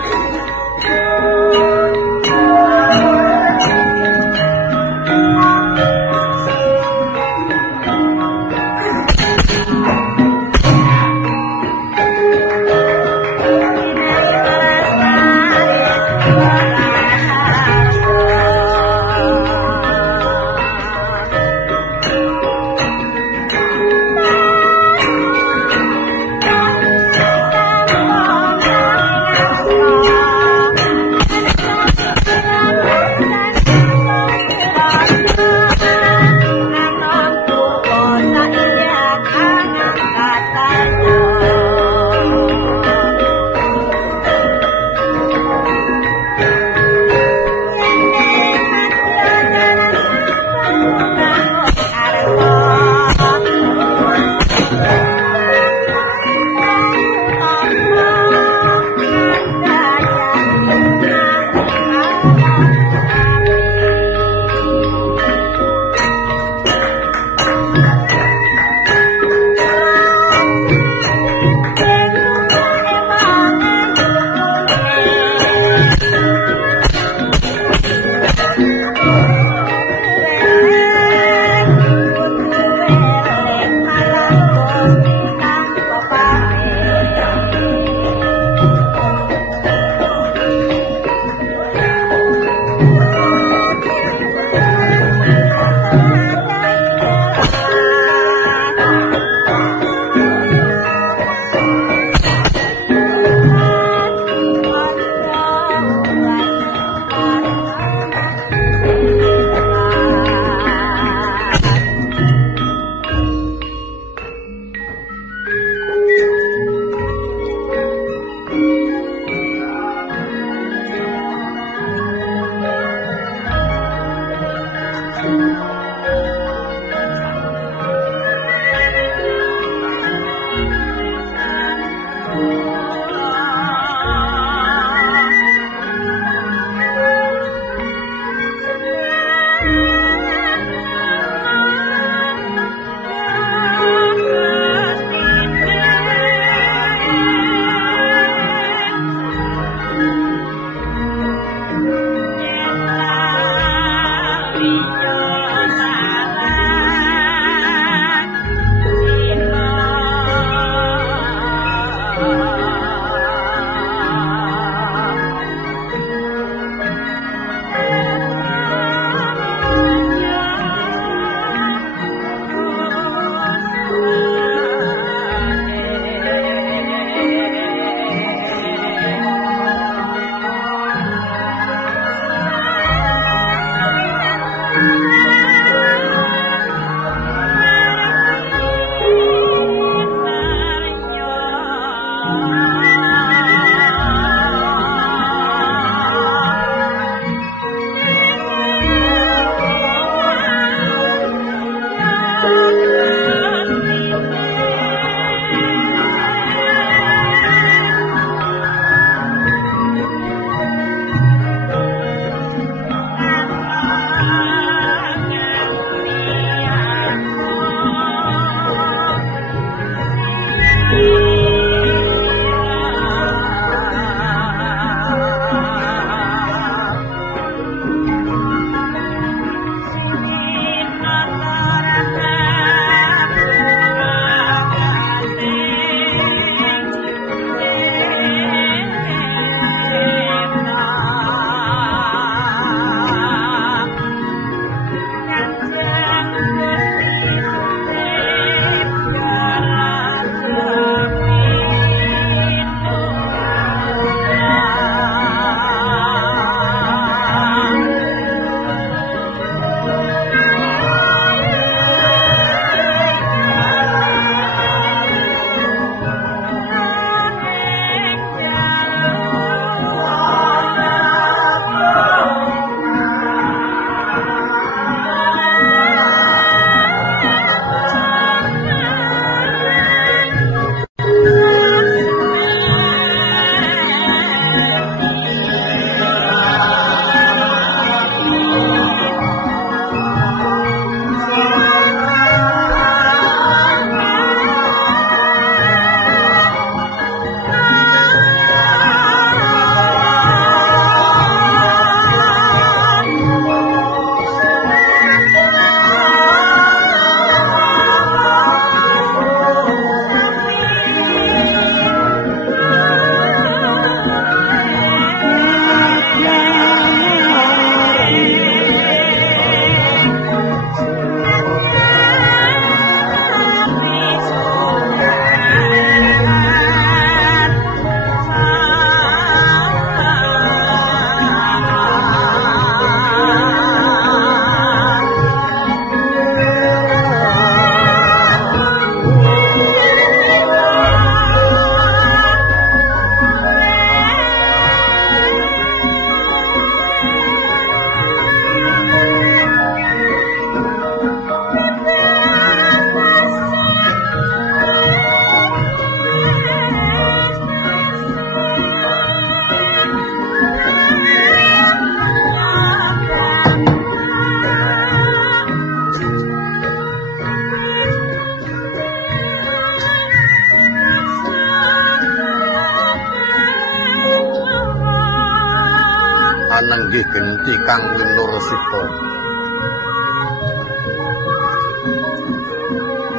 Gusti kang winursita.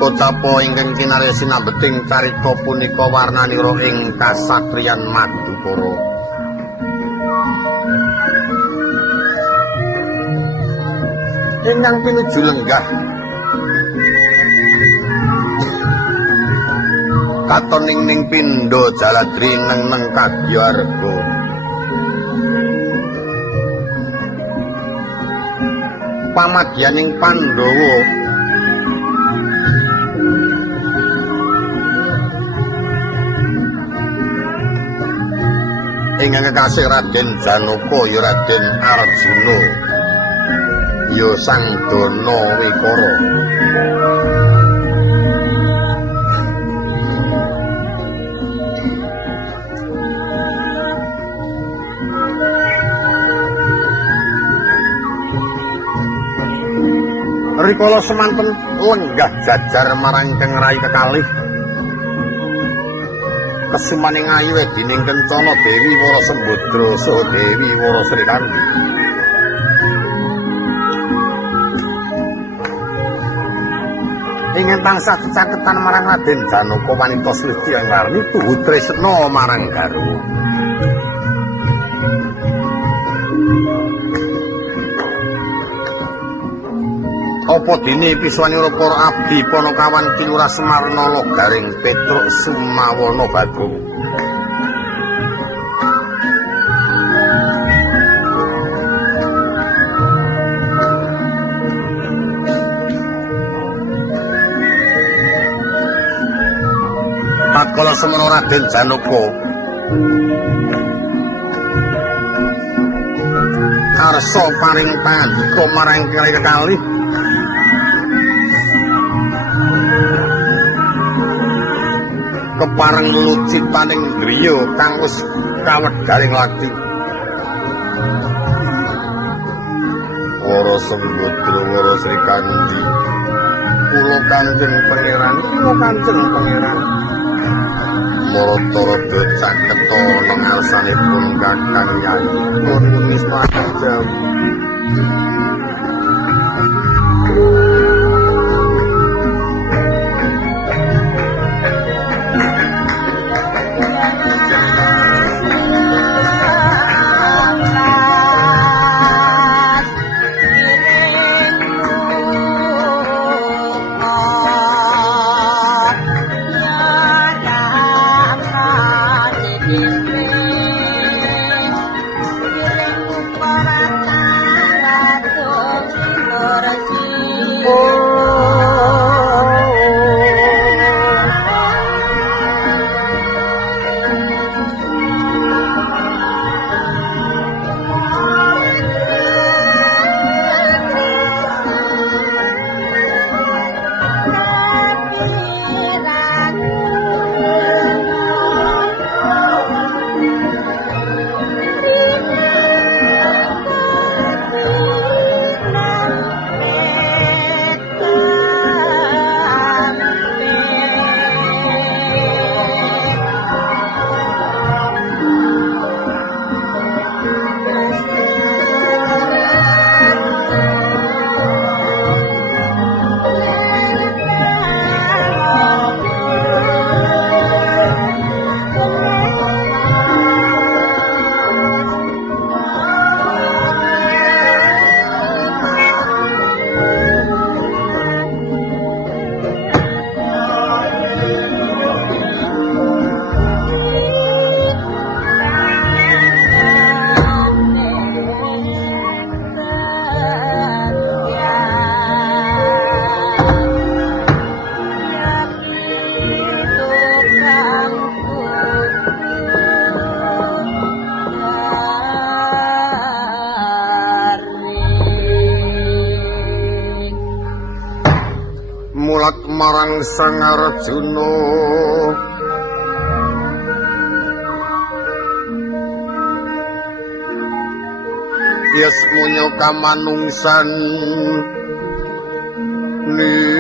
Kocapa ingkang kinarya sinambeting carita punika warnanira ing kasatriyan Madukara. Ingkang pinuju lenggah katon ning pindha Jaladri neng Kadyarga. Pamadyaning Pandhawa ingkang kekasih Raden Janaka ya Raden Arjuna ya Sang Danawikara. Rikala semanten lenggah jajar marang Kang Rai kekalih kesumaning ayu edining Kencana Dewi Wara Sembadra saha Dewi Wara Srikandi. Ingin tansah kecaketan marang Raden Janaka wanita Sriti Anglarni tuhu tresna marang garwa. Apa dene piswanira para abdi Panakawan Kilurah Semarnala Garing Petruk Sumawana Bagong. Tatkala semana Raden Janaka karsa paring pandika marang kekalih kepareng lucipaning griya kang wis kawedharing lati. Wara Sembadra Wara Srikandi kula Kanjeng Pangeran Marata caketa nang ngarsanipun Kakang Yayi pun nistani jawu. Marang Sang Arjuna yes munya kamanungsan nira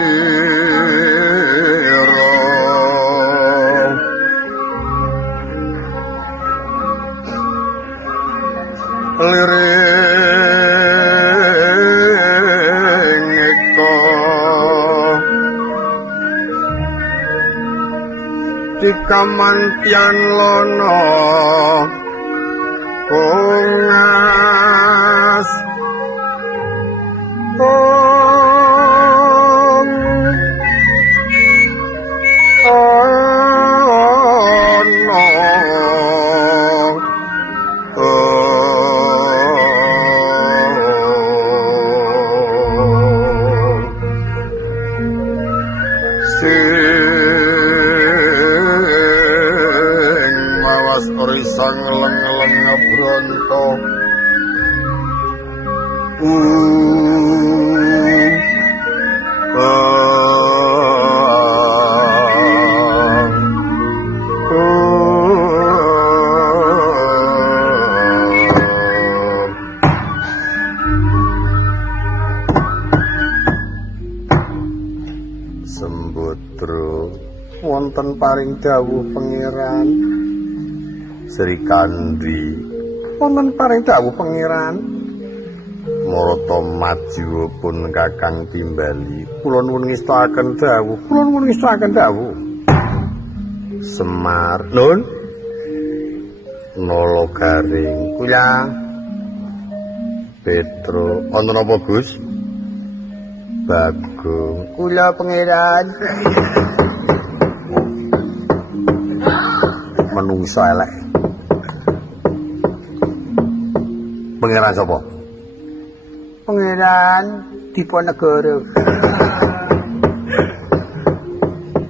lirik dikamantian lono kongas sang leng-leng bronto Sembutro wonten paring dawuh pangeran Sri Kandi wonten paring dawuh pangeran Marata maju pun Kakang Timbali kula nuwun ngestakaken dawuh Semar nun Nala Garing kula Petro wonten napa Gus Bagong kula pangeran menungso elek Pangeran sapa? Pangeran Diponegoro.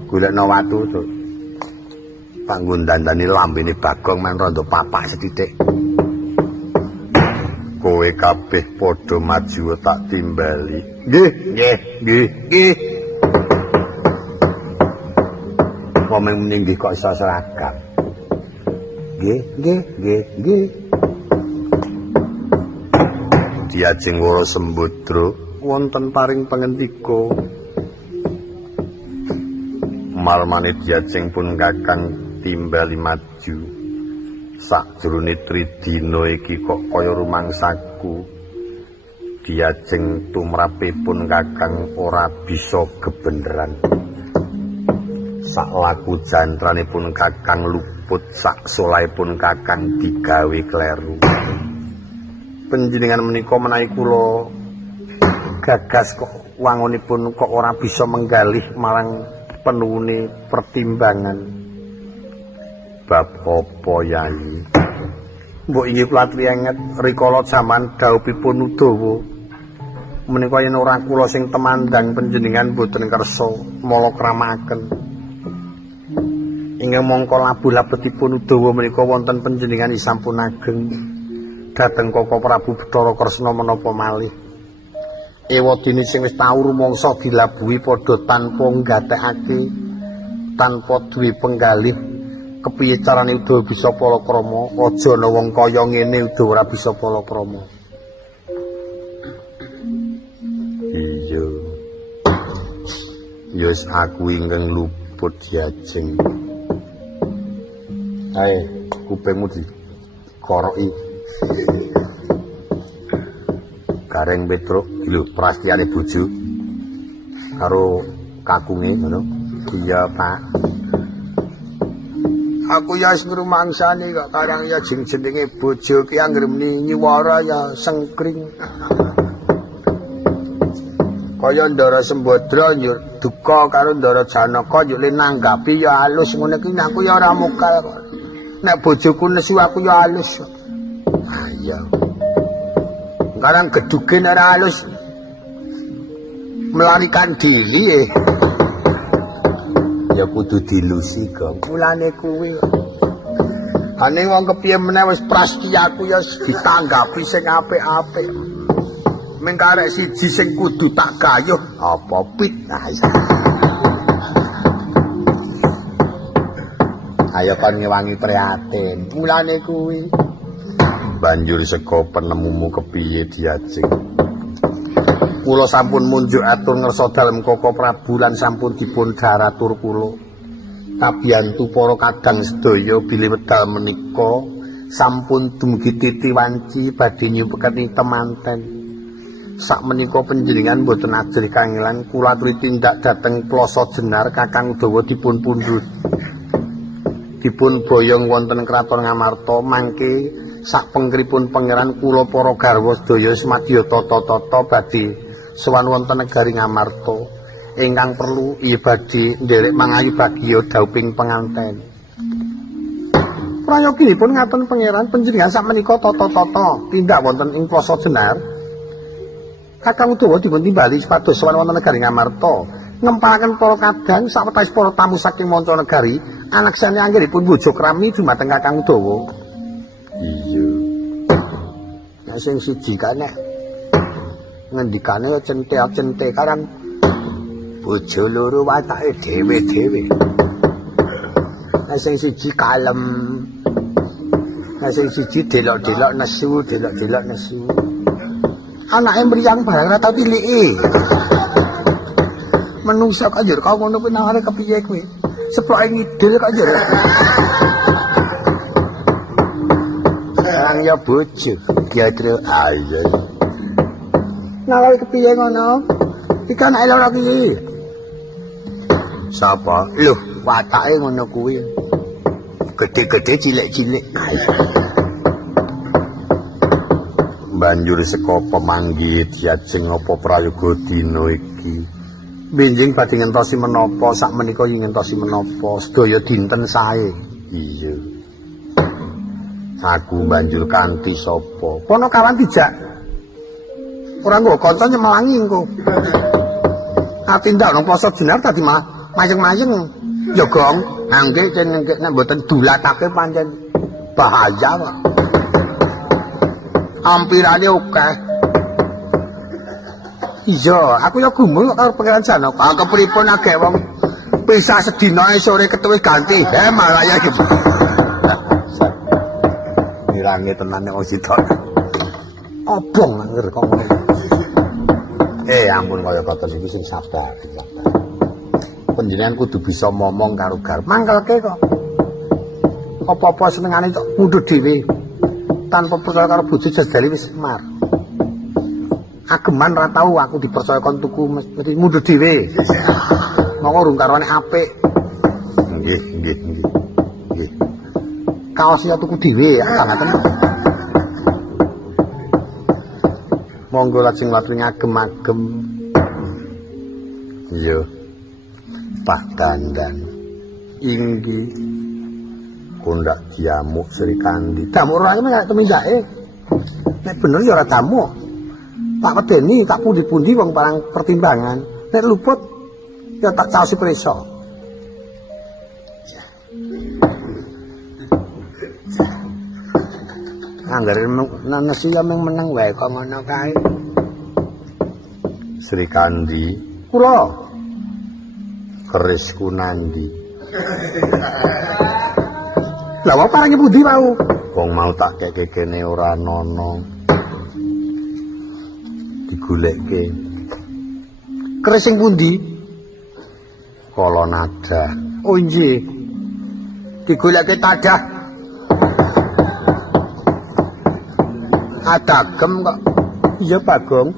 Golekno watu to. Panggon dandani lambene Bagong men rada papak sethithik. Kowe kabeh padha maju tak timbali. Nggih. Kok mending kok iso seragam. Nggih. Diajeng Wara Sembodra wonten paring pangendika marmane diajeng pun Kakang Timbali maju sakjroning tridina iki kok kaya rumangsaku diajeng tumrapipun Kakang ora bisa gebeneran sak laku jantranipun Kakang luput sak solahipun Kakang digawe kleru panjenengan menika menawi kula gagas kok wangunipun kok ora bisa menggalih marang penuhune pertimbangan bab apa Yai mbok inggih platriyanget rikala jaman dhawuhipun Udawa menika yen ora kula sing temandang panjenengan boten kersa mala kramakaken ingkang mangka labuh-labetipun Udawa menika wonten panjenengan sampun ageng dateng Koko Prabu Bathara Kresna menapa malih ewadene sing wis tau rumangsa dilabuhi padha tanpa nggatekake tanpa duwe penggalih kepiye carane Udawa bisa palakrama aja ana wong kaya ngene Udawa ora bisa palakrama iya yos aku ingkang luput diajeng ae kupingmu dikoroki Gareng Petro lho prastiane bojo karo kakunge ngono iya Pak aku ya wis ngrumangsani kok karang ya jenenge bojo ki anggere muni nyuwara ya sengkring kaya Ndara Sembodra yo duka karo Ndara Janaka yo le nanggapi ya alus ngono ki aku ya ora mokal kok nek bojoku nesu aku ya alus iya Sekarang gedugen ora halus melarikan diri ya kudu dilusi kok mulane kuwi ane wong kepiye meneh wis prastiyaku ya ditanggapi sing apik-apik mung karek siji sing kudu tak gayuh apa pit ayo kon ngewangi prihatin mulane kuwi banjur saka penemumu kepiye diajeng kula sampun munjuk atur ngersa dalem Koko Prabu lan sampun dipun daratur kula kabiyantu para kadang sedaya bilih wedal menika sampun dumugi titi wanci badhe nyupekeni temanten sakmenika panjenengan boten ajrih kangelan kula aturi tindak dhateng Plasa Jenar Kakang Udawa dipun pundhut dipun boyong wonten kraton Ngamarta mangke sak pengkripun pangeran kula para garwa sedaya semadya tata-tata badhe sowan wonten negari Ngamarta ingkang perlu iya badhe nderek mangayu bagya dauping penganten. Prayoginipun ngaten pangeran panjenengan sakmenika tata-tata tindak wonten ing Plasa Jenar. Kakang Udawa dipun timbali supados sowan wonten negari Ngamarta ngempalaken para kadang sawetawis para tamu saking manca negari anaksane anggenipun bojo krami dumateng Kakang Udawa. Iya. Nek sing siji kae ngendikane centek-centek kan bojo loro watake dhewe-dhewe. Nek sing siji kalem. Nek sing siji delok-delok nesu. Anake mriyang barang ora tau tiliki. Menungsa kok njur kok ngono kuwi naware kepiye kuwi? Seploke ngidil kok njur. Sarang ya bojo, ya tru ayo. Naware kepiye ngono? Iki anake loro iki. Sapa? Lho, watake ngono kuwi. Gede-gede cilik-cilik. Banjur saka pemanggih diajeng apa prayoga dina iki. Benjing badhe ngentosi menapa sakmenika yen ngentosi menapa sedaya dinten sae. Iya. Aku banjur kanthi sapa? Kono kawan dijak. Ora nggo kanca nyemelangi engko. Atindak nang Plasa Jenar tadi mah mayeng-mayeng. Ya gong, nggih nek mboten dulatake pancen bahaya kok. Ampirane akeh. Iya, aku ya gumul karo Pangeran Janaka. Kepripun akeh wong pisah sedina sore ketuwis ganti. Malah ya iki. Nirange tenan nek wong sitok. Obong anger kok ngono. Ampun kaya koten iki sing sabar. Panjenengan kudu bisa momong karo garwa. Mangkelke kok. Apa-apa senengane tok mundhut dhewe. Tanpa percaya karo bojo jajali wis semar. Ageman ra tau aku dipercaya kon tuku mesti mundhut dhewe. Monggo urung karone apik. Nggih. Kaos ya tuku dhewe ya sangaten. Monggo lajeng latring agem-agem. Iya. Pak Dandan. Inggih. Kondak diamuk Sri Kandi. Damuk ora nek temindake. Nek bener ya ora damuk. Tak medeni tak pundi-pundi wong parang pertimbangan. Nek luput ya tak caosi prisa. Anggere nasi ya mung meneng wae kok ngono kae. Sri Kandi, kula keris kunandi. Lah wae parange pundi wau? Wong mau tak keke kene ora ana. Digulekke. Keris sing pundi? Kala nada. Oh nggih. Digulekke tadah. Adagem kok. Iya Bagong.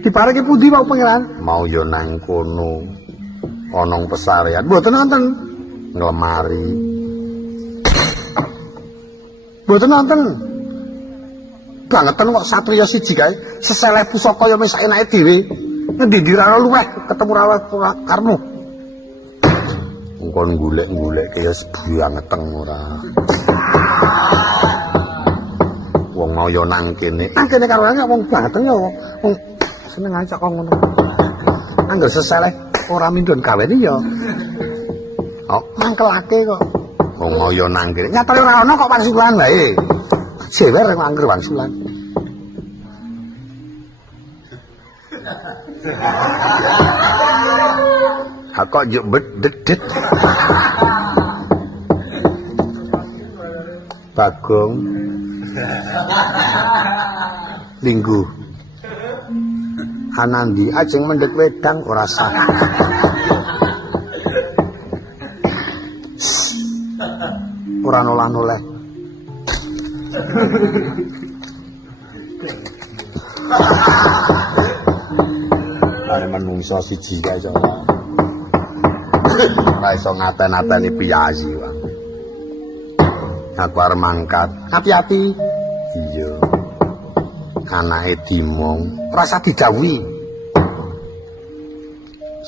Diparingi pundi wau Pangeran? Mau ya nang kono. Ana pesarean. Mboten wonten nglemari. Mboten wonten. Bangetan kok satriya siji kae seseleh pusaka ya wis enake dhewe. Ngendi dirano luweh ketemu raweh karmu. Engkon golek-golek ya sebangeteng ora. Wong mau ya nang kene. Nang kene karo wong bangeteng ya wong seneng ae kok ngono. Angger seseleh ora mindun gaweni ya. Oh, mangkelake kok. Wong mau ya nang kene. Nyatane ora ana kok wangsulan wae. Jewer kok angger wangsulan. Kok yo bedet. Bagong. Linggu. Anandi ajeng mendhet wedang ora sah. Ora noleh-noleh. Are manungsa siji kae ora. Ora iso ngaten-ateni piyayi wae. Aku arep mangkat. Hati-hati. Iya. Anake dimong, rasa didhawuhi.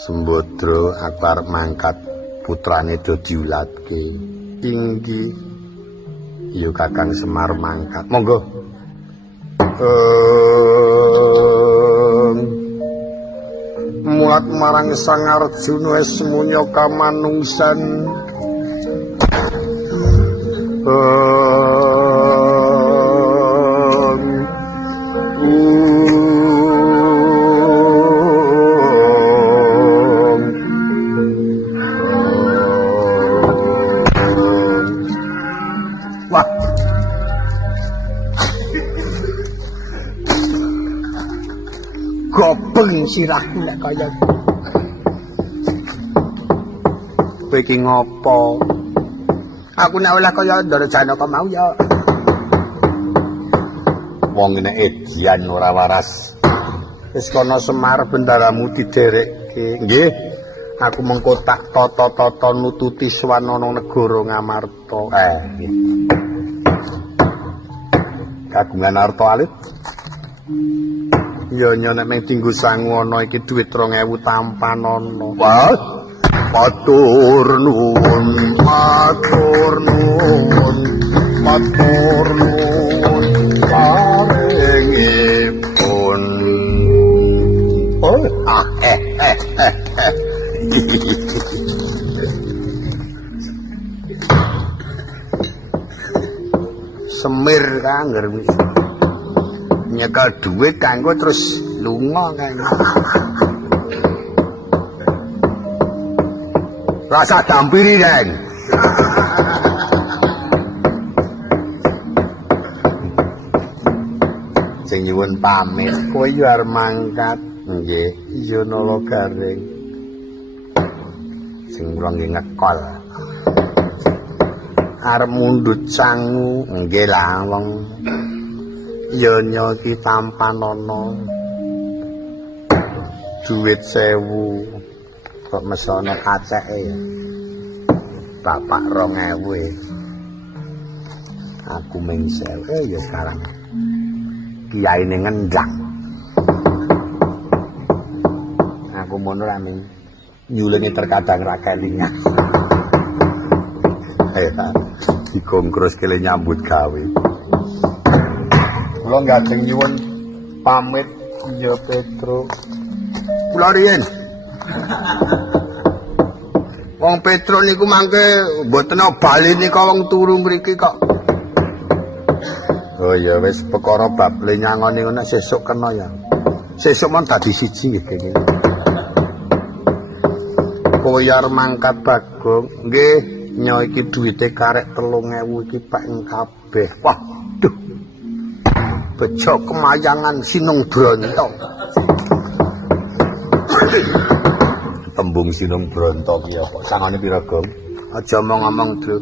Sembodra aku arep mangkat, putrane do diulatke. Inggih. Ya Kakang Semar mangkat. Monggo. Mulat marang Sang Arjuna semunya kamanungsan. Wah. Gobeng sirahku nek kaya Kowe iki ngopo? aku nek oleh kaya Ndara Janaka mau ya. Wong nek edian ora waras. Wis kono Semar bendaramu diderekke. Nggih. Aku mengko tak tata-tata nututi swanana negara Ngamarta. Nggih. Kagungan harta alit. Ya nek mung dinggo sangu ana iki dhuwit 2000 tampanana. Wah. Matur nuwun, matur nuwun, matur nuwun paringipun. Oh, Semir kanger nyekel dhuwit kanggo terus lunga kan. Rasa dampiri den. Sing nyuwun pamit, kowe yo arep mangkat. Nggih, iya nala garing. Sing kula nggih ngekol. Arep mundhut sangu, nggih lah wong ya nyo iki tampanana. Duit 1000 kok mesono kaceke ya. Bapak 2000 aku ming 1000 ya sekarang. Kiyaine ngendang. Aku mono ra ming nyulingi terkadang ra kelingan. Dikongkros kele nyambut gawe. Kula gandeng nyuwun pamit ya Petro. Kula riyen wong Petro niku mangke mboten bali nika wong turu mriki kok. Oh ya wis perkara bab lenyangone ngono sesuk kena ya. Sesuk mon dadi siji nggih kene. Koyar mangkat Bagong. Nggih, nyo iki duwite karek 3000 iki pak ing kabeh. Waduh. Bejo kemayangan Sinung Bronto. Tembung Sinung Bronto ki apa? Sangane pira, Gong? Aja ngomong, Tru.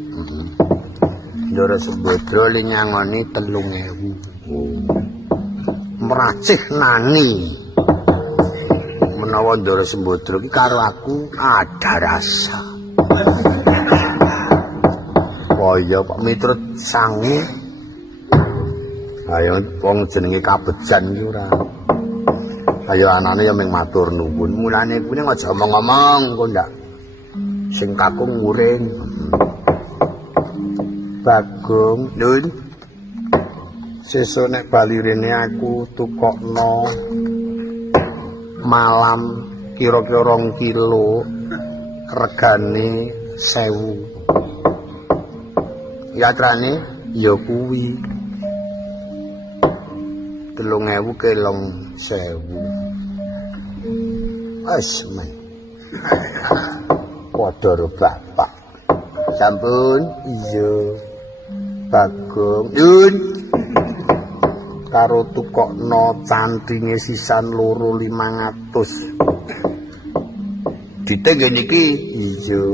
Ndara Sembodra linyangane 3000. Meracih nani. Menawa Ndara Sembodra ki karo aku ada rasa. Kaya Pak Mitrut sangu. Ayo wong jenenge kabejan iki ora. Ayo anane ya ming matur nuwun. Mulane kuwi aja omong-omong kok ndak. Sing kakung muring. Bagong, Nun. Sesuk nek bali rene aku tukokno malam kira-kira 2 kilo regane 1000. Yatrane ya kuwi 3000 kelong 1000. Wes men. Padha karo bapak. Sampun, iya. Bagong, Yun. Karo tukokno cantringe sisan 2.500. Ditengge niki iya.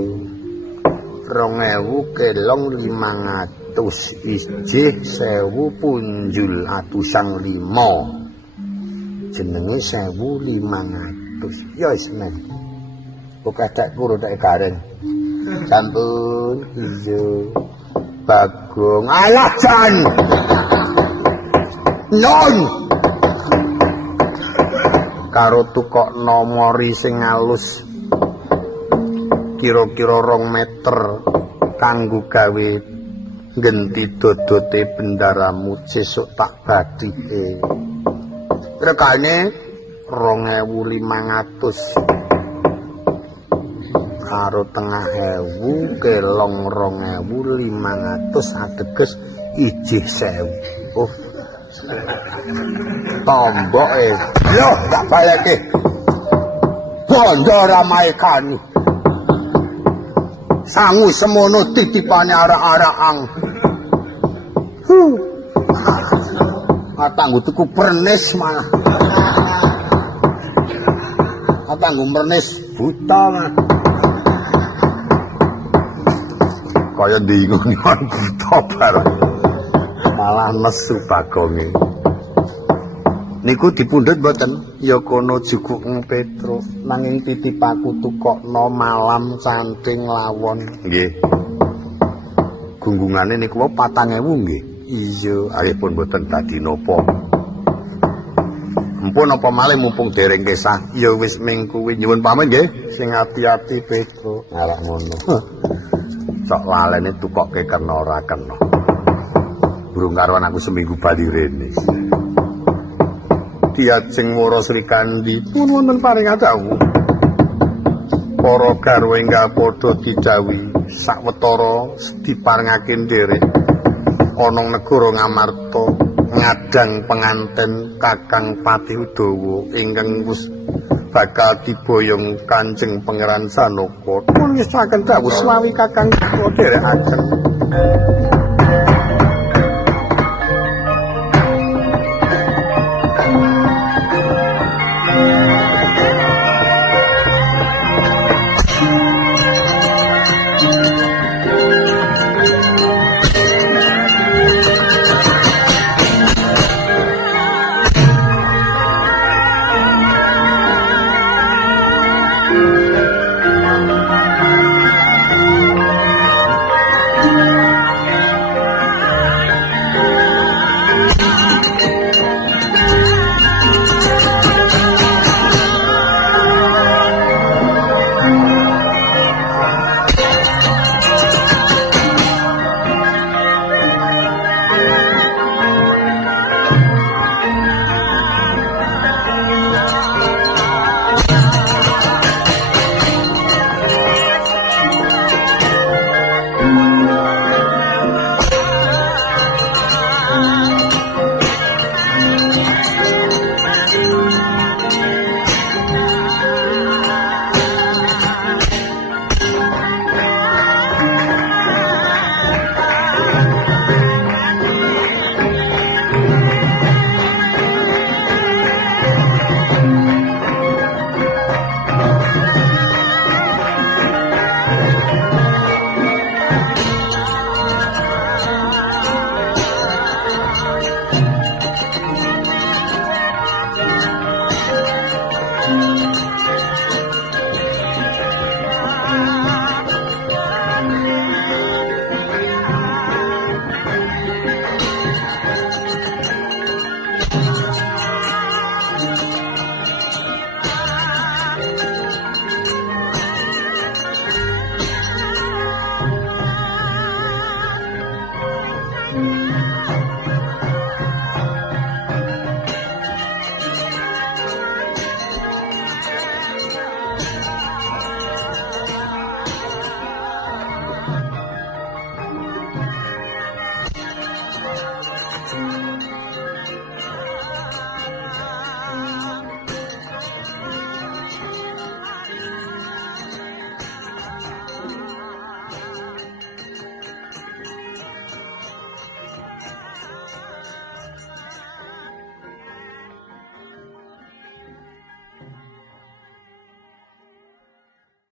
2000 kelong 500. Ijih 1000 punjul atusan 5. Jenenge 1500. Ya wis men. Bukan tak kuru tak garing. Sampun iya. Bagong alah jan. Non. Karo tukokno mori sing alus. Kira-kira 2 meter kanggo gawe genti dodote bendaramu sesuk tak badike. Regane 2.500. Karo tengah 1000 kelong 2.500 ateges ijih 1000. Oh. Tomboke. Yo tak baleke. Bondo ramaikani. Sangu semono titipane arak-arakan. Atanggu tuku pernis malah. Atanggu pernis buta mah. Kaya dingun buta bareng. Malah nesu Bagonge. Niku dipundhut mboten? Ya kono jukuk Petro nanging titipaku tukokno malam canting lawon. Nggih. Gunggungane niku 4.000 nggih. Iya, arepun mboten dadi napa. Empun apa malih mumpung dereng kesah. Ya wis ming kuwi nyuwun pamit nggih. Sing ati-ati Petro. Alah ngono. Sok lalene tukokke kena ora kena. Burung karuan aku seminggu bali rene. Diajeng Wara Sri Kandi pun wonten paringadawu. Para garwa enggal padha didhawuhi sawetara diparengake nderek ana negara Ngamarta ngadang penganten Kakang Patih Udawa ingkang wis bakal diboyong Kanjeng Pangeran Janaka. Pun ngestaken dawuh swawi Kakang kula dherekaken.